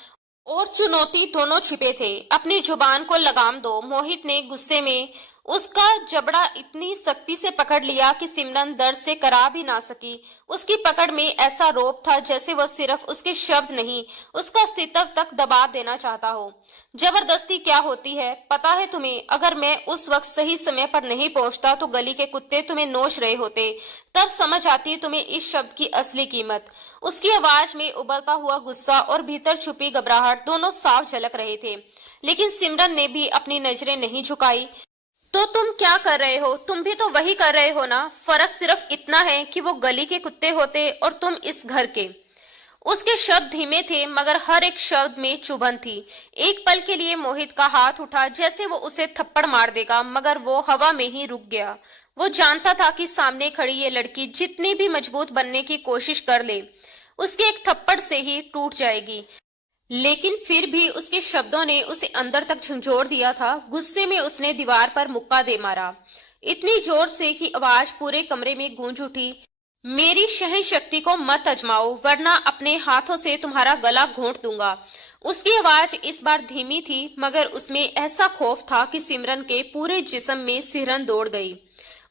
और चुनौती दोनों छिपे थे। अपनी जुबान को लगाम दो। मोहित ने गुस्से में उसका जबड़ा इतनी सख्ती से पकड़ लिया कि सिमरन दर्द से करा भी ना सकी। उसकी पकड़ में ऐसा रौब था जैसे वह सिर्फ उसके शब्द नहीं, उसका अस्तित्व तक दबा देना चाहता हो। जबरदस्ती क्या होती है पता है तुम्हें? अगर मैं उस वक्त सही समय पर नहीं पहुंचता तो गली के कुत्ते तुम्हें नोच रहे होते। तब समझ आती तुम्हें इस शब्द की असली कीमत। उसकी आवाज में उबलता हुआ गुस्सा और भीतर छुपी घबराहट दोनों साफ झलक रहे थे, लेकिन सिमरन ने भी अपनी नजरें नहीं झुकाई। तो तुम क्या कर रहे हो? तुम भी तो वही कर रहे हो ना। फर्क सिर्फ इतना है कि वो गली के कुत्ते होते और तुम इस घर के। उसके शब्द धीमे थे मगर हर एक शब्द में चुभन थी। एक पल के लिए मोहित का हाथ उठा जैसे वो उसे थप्पड़ मार देगा, मगर वो हवा में ही रुक गया। वो जानता था कि सामने खड़ी ये लड़की जितनी भी मजबूत बनने की कोशिश कर ले, उसके एक थप्पड़ से ही टूट जाएगी। लेकिन फिर भी उसके शब्दों ने उसे अंदर तक झंझोर दिया था। गुस्से में उसने दीवार पर मुक्का दे मारा, इतनी जोर से कि आवाज पूरे कमरे में गूंज उठी। मेरी सहन शक्ति को मत आजमाओ, वरना अपने हाथों से तुम्हारा गला घोंट दूंगा। उसकी आवाज इस बार धीमी थी, मगर उसमें ऐसा खौफ था कि सिमरन के पूरे जिस्म में सिहरन दौड़ गई।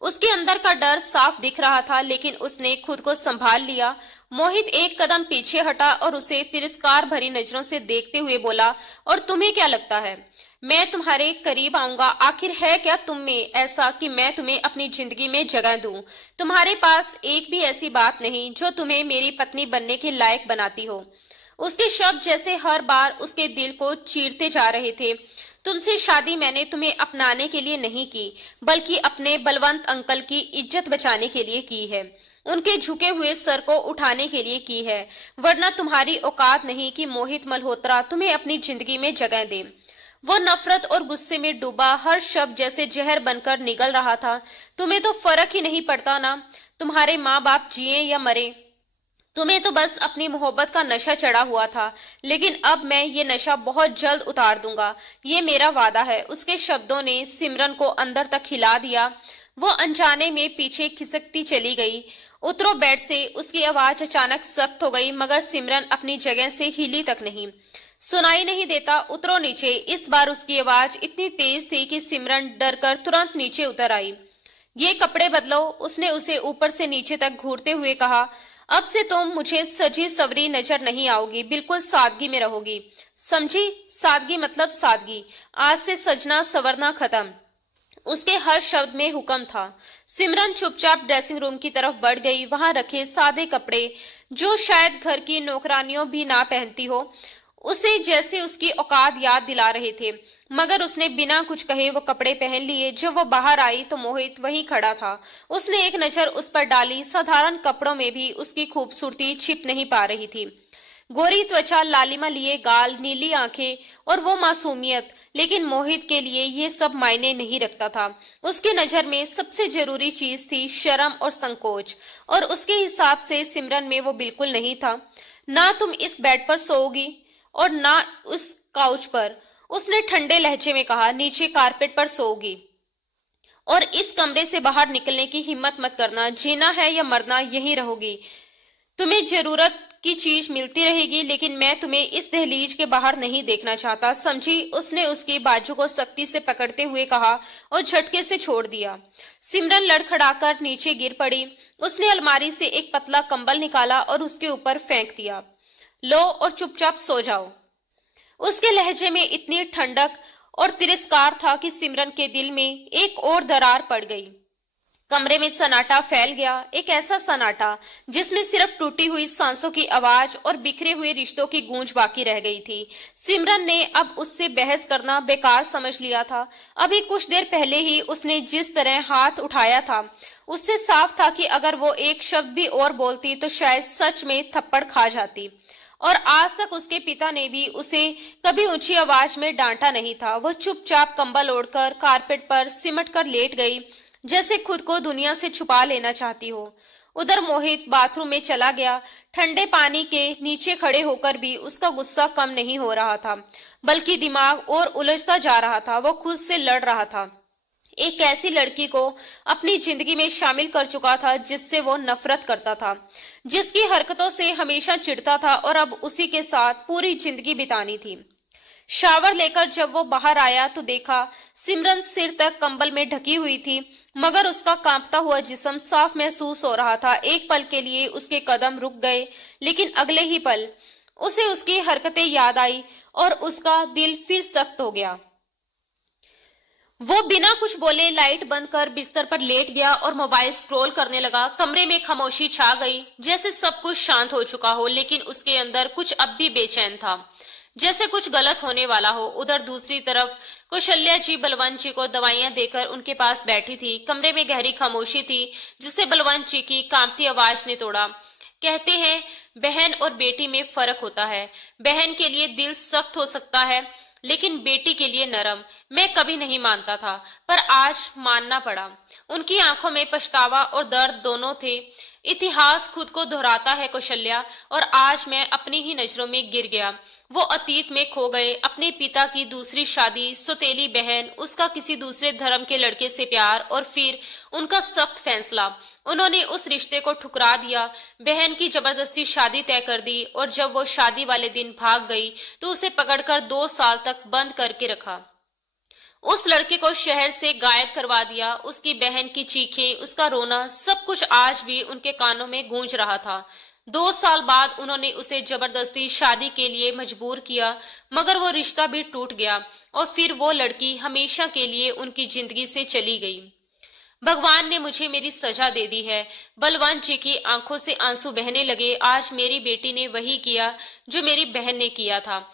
उसके अंदर का डर साफ दिख रहा था, लेकिन उसने खुद को संभाल लिया। मोहित एक कदम पीछे हटा और उसे तिरस्कार भरी नजरों से देखते हुए बोला, और तुम्हें क्या लगता है मैं तुम्हारे करीब आऊंगा? आखिर है क्या तुम में ऐसा कि मैं तुम्हें अपनी जिंदगी में जगह दूं? तुम्हारे पास एक भी ऐसी बात नहीं जो तुम्हें मेरी पत्नी बनने के लायक बनाती हो। उसके शब्द जैसे हर बार उसके दिल को चीरते जा रहे थे। तुमसे शादी मैंने तुम्हें अपनाने के लिए नहीं की, बल्कि अपने बलवंत अंकल की इज्जत बचाने के लिए की है, उनके झुके हुए सर को उठाने के लिए की है। वरना तुम्हारी औकात नहीं कि मोहित मल्होत्रा तुम्हें अपनी जिंदगी में जगह दे। वो नफरत और गुस्से में डूबा, हर शब्द जैसे जहर बनकर निगल रहा था। तुम्हें तो फर्क ही नहीं पड़ता ना, तुम्हारे माँ बाप जिए या मरे, तुम्हें तो बस अपनी मोहब्बत का नशा चढ़ा हुआ था। लेकिन अब मैं ये नशा बहुत जल्द उतार दूंगा, ये मेरा वादा है। उसके शब्दों ने सिमरन को अंदर तक हिला दिया। वो अनजाने में पीछे खिसकती चली गई। उतरो बेड से, उसकी आवाज अचानक सख्त हो गई, मगर सिमरन अपनी जगह से हिली तक नहीं। सुनाई नहीं देता, उतरो नीचे। इस बार उसकी आवाज इतनी तेज थी कि सिमरन डरकर तुरंत नीचे उतर आई। ये कपड़े बदलो, उसने उसे ऊपर से नीचे तक घूरते हुए कहा। अब से तुम मुझे सजी सवरी नजर नहीं आओगी, बिल्कुल सादगी में रहोगी, समझी? सादगी मतलब सादगी। आज से सजना सवरना खत्म। उसके हर शब्द में हुक्म था। सिमरन चुपचाप ड्रेसिंग रूम की तरफ बढ़ गई। वहां रखे सादे कपड़े, जो शायद घर की नौकरानियों भी ना पहनती हो, उसे जैसे उसकी औकात याद दिला रहे थे। मगर उसने बिना कुछ कहे वो कपड़े पहन लिए। जब वो बाहर आई तो मोहित वहीं खड़ा था। उसने एक नजर उस पर डाली। साधारण कपड़ों में भी उसकी खूबसूरती छिप नहीं पा रही थी। गोरी त्वचा, लालिमा लिए गाल, नीली आंखें और वो मासूमियत। लेकिन मोहित के लिए ये सब मायने नहीं रखता था। उसकी नजर में सबसे जरूरी चीज थी शर्म और संकोच, और उसके हिसाब से सिमरन में वो बिल्कुल नहीं था। ना तुम इस बेड पर सोओगी और ना उस काउच पर, उसने ठंडे लहजे में कहा। नीचे कारपेट पर सोओगी, और इस कमरे से बाहर निकलने की हिम्मत मत करना। जीना है या मरना यहीं रहोगी। तुम्हें जरूरत की चीज मिलती रहेगी, लेकिन मैं तुम्हें इस दहलीज के बाहर नहीं देखना चाहता, समझी? उसने उसकी बाजू को सख्ती से पकड़ते हुए कहा और झटके से छोड़ दिया। सिमरन लड़खड़ाकर नीचे गिर पड़ी। उसने अलमारी से एक पतला कंबल निकाला और उसके ऊपर फेंक दिया। लो और चुपचाप सो जाओ। उसके लहजे में इतनी ठंडक और तिरस्कार था कि सिमरन के दिल में एक और दरार पड़ गई। कमरे में सन्नाटा फैल गया, एक ऐसा सन्नाटा जिसमें सिर्फ टूटी हुई सांसों की आवाज और बिखरे हुए रिश्तों की गूंज बाकी रह गई थी। सिमरन ने अब उससे बहस करना बेकार समझ लिया था। अभी कुछ देर पहले ही उसने जिस तरह हाथ उठाया था, उससे साफ था कि अगर वो एक शब्द भी और बोलती तो शायद सच में थप्पड़ खा जाती। और आज तक उसके पिता ने भी उसे कभी ऊंची आवाज में डांटा नहीं था। वो चुपचाप कंबल ओढ़कर कारपेट पर सिमट कर लेट गई, जैसे खुद को दुनिया से छुपा लेना चाहती हो। उधर मोहित बाथरूम में चला गया। ठंडे पानी के नीचे खड़े होकर भी उसका गुस्सा कम नहीं हो रहा था, बल्कि दिमाग और उलझता जा रहा था। वो खुद से लड़ रहा था। एक ऐसी लड़की को अपनी जिंदगी में शामिल कर चुका था जिससे वो नफरत करता था, जिसकी हरकतों से हमेशा चिढ़ता था, और अब उसी के साथ पूरी जिंदगी बितानी थी। शावर लेकर जब वो बाहर आया तो देखा सिमरन सिर तक कंबल में ढकी हुई थी, मगर उसका कांपता हुआ जिस्म साफ महसूस हो रहा था। एक पल के लिए उसके कदम रुक गए, लेकिन अगले ही पल उसे उसकी हरकतें याद आई और उसका दिल फिर सख्त हो गया। वो बिना कुछ बोले लाइट बंद कर बिस्तर पर लेट गया और मोबाइल स्क्रॉल करने लगा। कमरे में खामोशी छा गई, जैसे सब कुछ शांत हो चुका हो, लेकिन उसके अंदर कुछ अब भी बेचैन था, जैसे कुछ गलत होने वाला हो। उधर दूसरी तरफ कौशल्या जी बलवंत जी को दवाइयां देकर उनके पास बैठी थी। कमरे में गहरी खामोशी थी, जिसे बलवंत जी की कांपती आवाज ने तोड़ा। कहते हैं बहन और बेटी में फर्क होता है। बहन के लिए दिल सख्त हो सकता है, लेकिन बेटी के लिए नरम। मैं कभी नहीं मानता था, पर आज मानना पड़ा। उनकी आंखों में पछतावा और दर्द दोनों थे। इतिहास खुद को दोहराता है कौशल्या, और आज मैं अपनी ही नजरों में गिर गया। वो अतीत में खो गए, अपने पिता की दूसरी शादी, सौतेली बहन, उसका किसी दूसरे धर्म के लड़के से प्यार, और फिर उनका सख्त फैसला। उन्होंने उस रिश्ते को ठुकरा दिया, बहन की जबरदस्ती शादी तय कर दी, और जब वो शादी वाले दिन भाग गई तो उसे पकड़कर 2 साल तक बंद करके रखा। उस लड़के को शहर से गायब करवा दिया। उसकी बहन की चीखें, उसका रोना, सब कुछ आज भी उनके कानों में गूंज रहा था। 2 साल बाद उन्होंने उसे जबरदस्ती शादी के लिए मजबूर किया, मगर वो रिश्ता भी टूट गया, और फिर वो लड़की हमेशा के लिए उनकी जिंदगी से चली गई। भगवान ने मुझे मेरी सजा दे दी है। बलवंत जी की आंखों से आंसू बहने लगे। आज मेरी बेटी ने वही किया जो मेरी बहन ने किया था,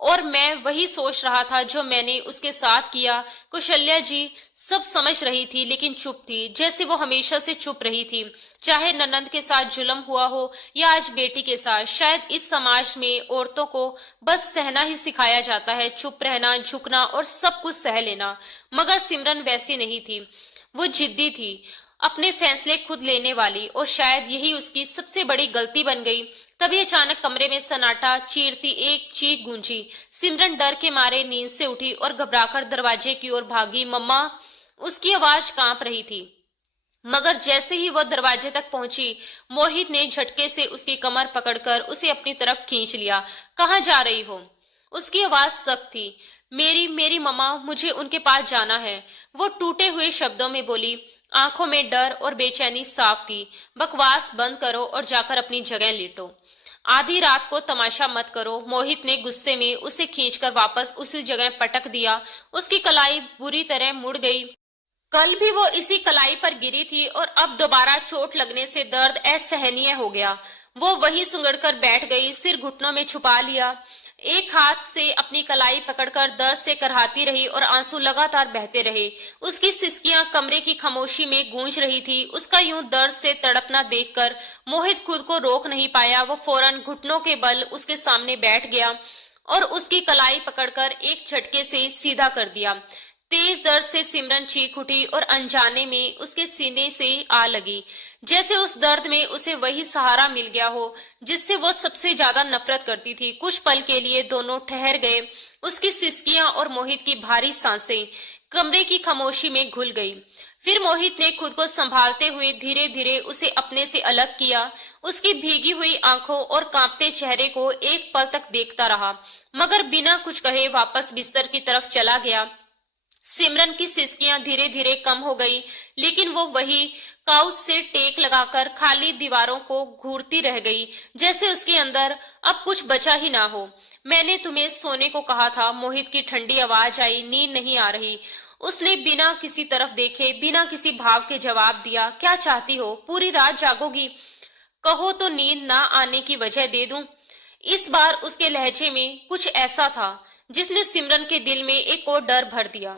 और मैं वही सोच रहा था जो मैंने उसके साथ किया। कौशल्या जी सब समझ रही थी, लेकिन चुप थी, जैसे वो हमेशा से चुप रही थी। चाहे ननंद के साथ जुल्म हुआ हो या आज बेटी के साथ। शायद इस समाज में औरतों को बस सहना ही सिखाया जाता है, चुप रहना, झुकना और सब कुछ सह लेना। मगर सिमरन वैसी नहीं थी। वो जिद्दी थी, अपने फैसले खुद लेने वाली, और शायद यही उसकी सबसे बड़ी गलती बन गई। तभी अचानक कमरे में सन्नाटा चीरती एक चीख गूंजी। सिमरन डर के मारे नींद से उठी और घबराकर दरवाजे की ओर भागी। मम्मा! उसकी आवाज कांप रही थी। मगर जैसे ही वह दरवाजे तक पहुंची, मोहित ने झटके से उसकी कमर पकड़कर उसे अपनी तरफ खींच लिया। कहाँ जा रही हो? उसकी आवाज सख्त थी। मेरी मेरी मम्मा, मुझे उनके पास जाना है, वो टूटे हुए शब्दों में बोली। आंखों में डर और बेचैनी साफ थी। बकवास बंद करो और जाकर अपनी जगह लेटो। आधी रात को तमाशा मत करो। मोहित ने गुस्से में उसे खींचकर वापस उसी जगह पटक दिया। उसकी कलाई बुरी तरह मुड़ गई। कल भी वो इसी कलाई पर गिरी थी, और अब दोबारा चोट लगने से दर्द असहनीय हो गया। वो वही सुंगड़कर बैठ गई, सिर घुटनों में छुपा लिया। एक हाथ से अपनी कलाई पकड़कर दर्द से करहाती रही, और आंसू लगातार बहते रहे। उसकी सिसकियां कमरे की खामोशी में गूंज रही थी। उसका यूं दर्द से तड़पना देखकर मोहित खुद को रोक नहीं पाया। वो फौरन घुटनों के बल उसके सामने बैठ गया और उसकी कलाई पकड़कर एक झटके से सीधा कर दिया। तेज दर्द से सिमरन चीख उठी और अनजाने में उसके सीने से आ लगी, जैसे उस दर्द में उसे वही सहारा मिल गया हो जिससे वो सबसे ज्यादा नफरत करती थी। कुछ पल के लिए दोनों ठहर गए। उसकी सिसकियां और मोहित की भारी सांसें कमरे की खामोशी में घुल गई। फिर मोहित ने खुद को संभालते हुए धीरे धीरे उसे अपने से अलग किया। उसकी भीगी हुई आंखों और कांपते चेहरे को एक पल तक देखता रहा, मगर बिना कुछ कहे वापस बिस्तर की तरफ चला गया। सिमरन की सिसकियां धीरे धीरे कम हो गई, लेकिन वो वही काउच से टेक लगाकर खाली दीवारों को घूरती रह गई, जैसे उसके अंदर अब कुछ बचा ही ना हो। मैंने तुम्हें सोने को कहा था। मोहित की ठंडी आवाज आई। नींद नहीं आ रही। उसने बिना किसी तरफ देखे, बिना किसी भाव के जवाब दिया। क्या चाहती हो? पूरी रात जागोगी? कहो तो नींद ना आने की वजह दे दूं। इस बार उसके लहजे में कुछ ऐसा था जिसने सिमरन के दिल में एक और डर भर दिया।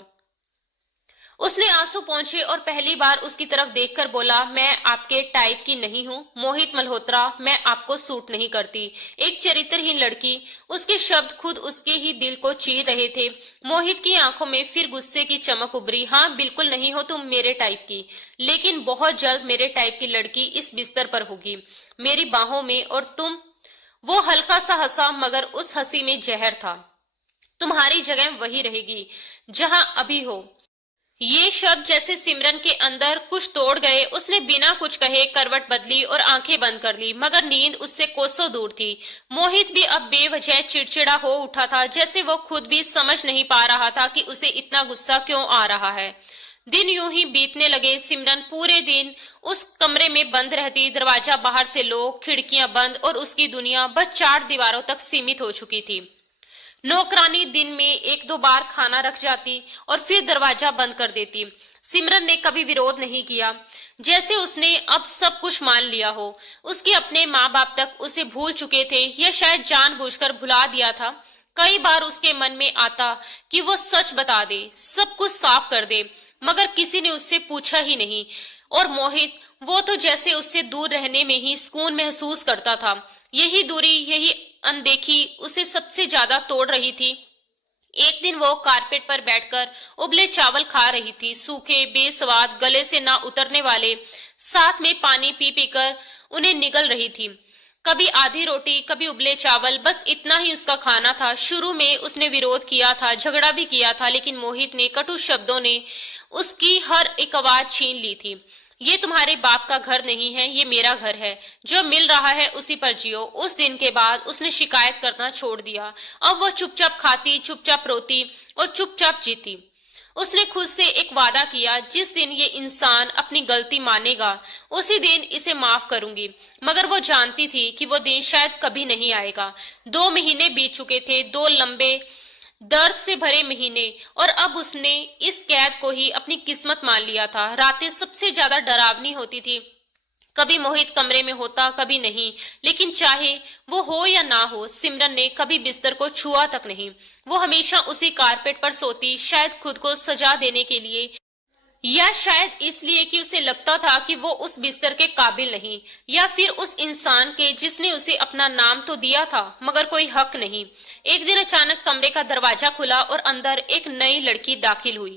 उसने आंसू पोंछे और पहली बार उसकी तरफ देखकर बोला, मैं आपके टाइप की नहीं हूँ मोहित मल्होत्रा, मैं आपको सूट नहीं करती। एक चरित्रहीन लड़की। उसके शब्द खुद उसके ही दिल को चीर रहे थे। मोहित की आंखों में फिर गुस्से की चमक उभरी। हाँ, बिल्कुल नहीं हो तुम मेरे टाइप की, लेकिन बहुत जल्द मेरे टाइप की लड़की इस बिस्तर पर होगी, मेरी बाहों में, और तुम। वो हल्का सा हंसा, मगर उस हंसी में जहर था। तुम्हारी जगह वही रहेगी जहां अभी हो। ये शब्द जैसे सिमरन के अंदर कुछ तोड़ गए। उसने बिना कुछ कहे करवट बदली और आंखें बंद कर ली, मगर नींद उससे कोसों दूर थी। मोहित भी अब बेवजह चिड़चिड़ा हो उठा था, जैसे वो खुद भी समझ नहीं पा रहा था कि उसे इतना गुस्सा क्यों आ रहा है। दिन यूं ही बीतने लगे। सिमरन पूरे दिन उस कमरे में बंद रहती। दरवाजा बाहर से लोग, खिड़कियां बंद, और उसकी दुनिया बस 4 दीवारों तक सीमित हो चुकी थी। नौकरानी दिन में 1-2 बार खाना रख जाती और फिर दरवाजा बंद कर देती। सिमरन ने कभी विरोध नहीं किया, जैसे उसने अब सब कुछ मान लिया हो। उसके अपने माँ बाप तक उसे भूल चुके थे, या शायद जानबूझकर भुला दिया था। कई बार उसके मन में आता कि वो सच बता दे, सब कुछ साफ कर दे, मगर किसी ने उससे पूछा ही नहीं। और मोहित, वो तो जैसे उससे दूर रहने में ही सुकून महसूस करता था। यही दूरी, यही अनदेखी उसे सबसे ज्यादा तोड़ रही थी। एक दिन वो कारपेट पर बैठकर उबले चावल खा रही थी, सूखे, बेस्वाद, गले से ना उतरने वाले। साथ में पानी पी पीकर उन्हें निगल रही थी। कभी आधी रोटी, कभी उबले चावल, बस इतना ही उसका खाना था। शुरू में उसने विरोध किया था, झगड़ा भी किया था, लेकिन मोहित ने कटु शब्दों ने उसकी हर एक आवाज छीन ली थी। ये तुम्हारे बाप का घर नहीं है, ये मेरा घर है। जो मिल रहा है उसी पर जियो। उस दिन के बाद उसने शिकायत करना छोड़ दिया। अब वो चुपचाप खाती, चुपचाप रोती और चुपचाप जीती। उसने खुद से एक वादा किया, जिस दिन ये इंसान अपनी गलती मानेगा उसी दिन इसे माफ करूंगी। मगर वो जानती थी कि वो दिन शायद कभी नहीं आएगा। 2 महीने बीत चुके थे, 2 लंबे दर्द से भरे महीने, और अब उसने इस कैद को ही अपनी किस्मत मान लिया था। रातें सबसे ज्यादा डरावनी होती थी। कभी मोहित कमरे में होता, कभी नहीं, लेकिन चाहे वो हो या ना हो, सिमरन ने कभी बिस्तर को छुआ तक नहीं। वो हमेशा उसी कारपेट पर सोती, शायद खुद को सजा देने के लिए, या शायद इसलिए कि उसे लगता था कि वो उस बिस्तर के काबिल नहीं, या फिर उस इंसान के जिसने उसे अपना नाम तो दिया था मगर कोई हक नहीं। एक दिन अचानक कमरे का दरवाजा खुला और अंदर एक नई लड़की दाखिल हुई,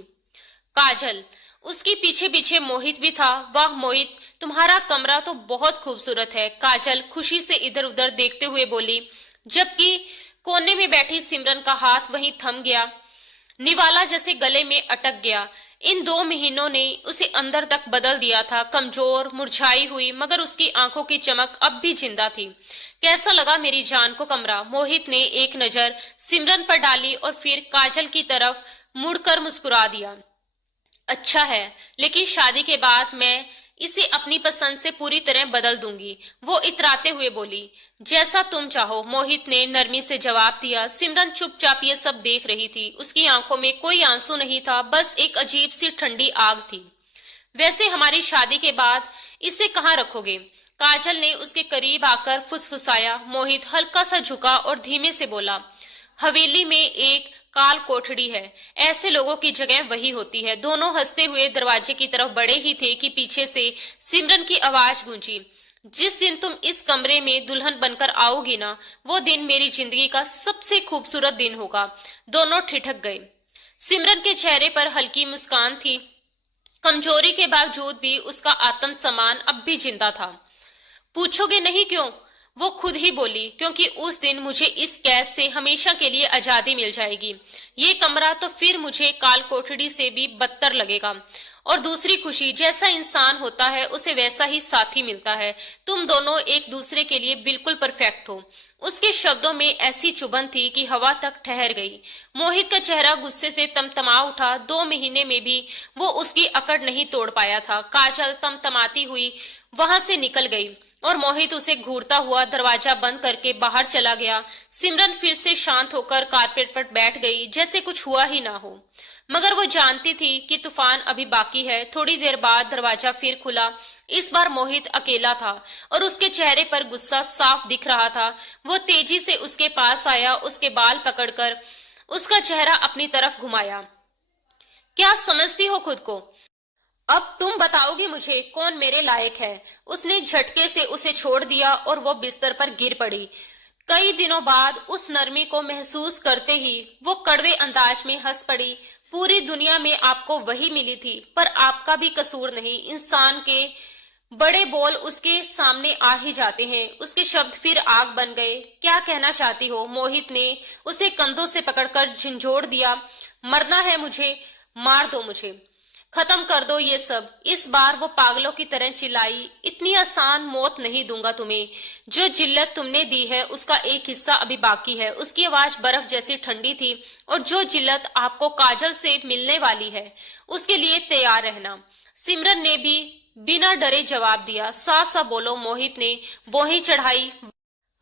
काजल। उसकी पीछे पीछे मोहित भी था। वाह मोहित, तुम्हारा कमरा तो बहुत खूबसूरत है, काजल खुशी से इधर उधर देखते हुए बोली, जबकि कोने में बैठी सिमरन का हाथ वहीं थम गया, निवाला जैसे गले में अटक गया। इन 2 महीनों ने उसे अंदर तक बदल दिया था, कमजोर, मुरझाई हुई, मगर उसकी आंखों की चमक अब भी जिंदा थी। कैसा लगा मेरी जान को कमरा? मोहित ने एक नजर सिमरन पर डाली और फिर काजल की तरफ मुड़कर मुस्कुरा दिया। अच्छा है, लेकिन शादी के बाद मैं इसे अपनी पसंद से पूरी तरह बदल दूंगी, वो इतराते हुए बोली। जैसा तुम चाहो, मोहित ने नरमी से जवाब दिया। सिमरन चुपचाप ये सब देख रही थी। उसकी आंखों में कोई आंसू नहीं था, बस एक अजीब सी ठंडी आग थी। वैसे हमारी शादी के बाद इसे कहाँ रखोगे? काजल ने उसके करीब आकर फुसफुसाया। मोहित हल्का सा झुका और धीमे से बोला, हवेली में एक काल कोठड़ी है, ऐसे लोगों की जगह वही होती है। दोनों हंसते हुए दरवाजे की तरफ बढ़े ही थे कि पीछे से सिमरन की आवाज गूंजी, जिस दिन तुम इस कमरे में दुल्हन बनकर आओगी ना, वो दिन मेरी जिंदगी का सबसे खूबसूरत दिन होगा। दोनों ठिठक गए। सिमरन के चेहरे पर हल्की मुस्कान थी। कमजोरी के बावजूद भी उसका आत्म सम्मान अब भी जिंदा था। पूछोगे नहीं क्यों? वो खुद ही बोली, क्योंकि उस दिन मुझे इस कैद से हमेशा के लिए आजादी मिल जाएगी। ये कमरा तो फिर मुझे काल कोठड़ी से भी बदतर लगेगा। और दूसरी खुशी, जैसा इंसान होता है उसे वैसा ही साथी मिलता है। तुम दोनों एक दूसरे के लिए बिल्कुल परफेक्ट हो। उसके शब्दों में ऐसी चुभन थी कि हवा तक ठहर गई। मोहित का चेहरा गुस्से से तमतमा उठा। 2 महीने में भी वो उसकी अकड़ नहीं तोड़ पाया था। काजल तमतमाती हुई वहां से निकल गई और मोहित उसे घूरता हुआ दरवाजा बंद करके बाहर चला गया। सिमरन फिर से शांत होकर कारपेट पर बैठ गई, जैसे कुछ हुआ ही ना हो। मगर वो जानती थी कि तूफान अभी बाकी है। थोड़ी देर बाद दरवाजा फिर खुला। इस बार मोहित अकेला था और उसके चेहरे पर गुस्सा साफ दिख रहा था। वो तेजी से उसके पास आया, उसके बाल पकड़कर उसका चेहरा अपनी तरफ घुमाया। क्या समझती हो खुद को? अब तुम बताओगी मुझे कौन मेरे लायक है? उसने झटके से उसे छोड़ दिया और वो बिस्तर पर गिर पड़ी। कई दिनों बाद उस नरमी को महसूस करते ही वो कड़वे अंदाज में हंस पड़ी। पूरी दुनिया में आपको वही मिली थी, पर आपका भी कसूर नहीं। इंसान के बड़े बोल उसके सामने आ ही जाते हैं। उसके शब्द फिर आग बन गए। क्या कहना चाहती हो? मोहित ने उसे कंधों से पकड़कर झंझोड़ दिया। मरना है मुझे, मार दो मुझे, खत्म कर दो ये सब। इस बार वो पागलों की तरह चिल्लाई, इतनी आसान मौत नहीं दूंगा तुम्हें। जो जिल्लत तुमने दी है उसका एक हिस्सा अभी बाकी है। उसकी आवाज बर्फ जैसी ठंडी थी। और जो जिल्लत आपको काजल से मिलने वाली है उसके लिए तैयार रहना। सिमरन ने भी बिना डरे जवाब दिया। साफ साफ बोलो, मोहित ने बोही चढ़ाई।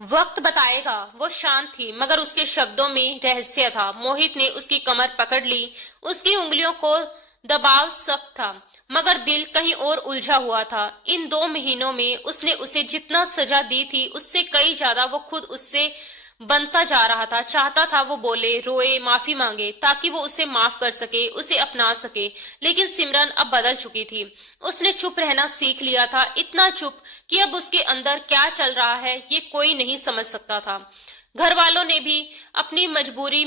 वक्त बताएगा। वो शांत थी, मगर उसके शब्दों में रहस्य था। मोहित ने उसकी कमर पकड़ ली। उसकी उंगलियों को दबाव सख्त था, मगर दिल कहीं और उलझा हुआ था। इन 2 महीनों में उसने उसे जितना सजा दी थी उससे कई ज्यादा वो खुद उससे बनता जा रहा था, चाहता था वो बोले, रोए, माफी मांगे ताकि वो उसे माफ कर सके, उसे अपना सके। लेकिन सिमरन अब बदल चुकी थी। उसने चुप रहना सीख लिया था, इतना चुप कि अब उसके अंदर क्या चल रहा है ये कोई नहीं समझ सकता था। घर वालों ने भी अपनी मजबूरी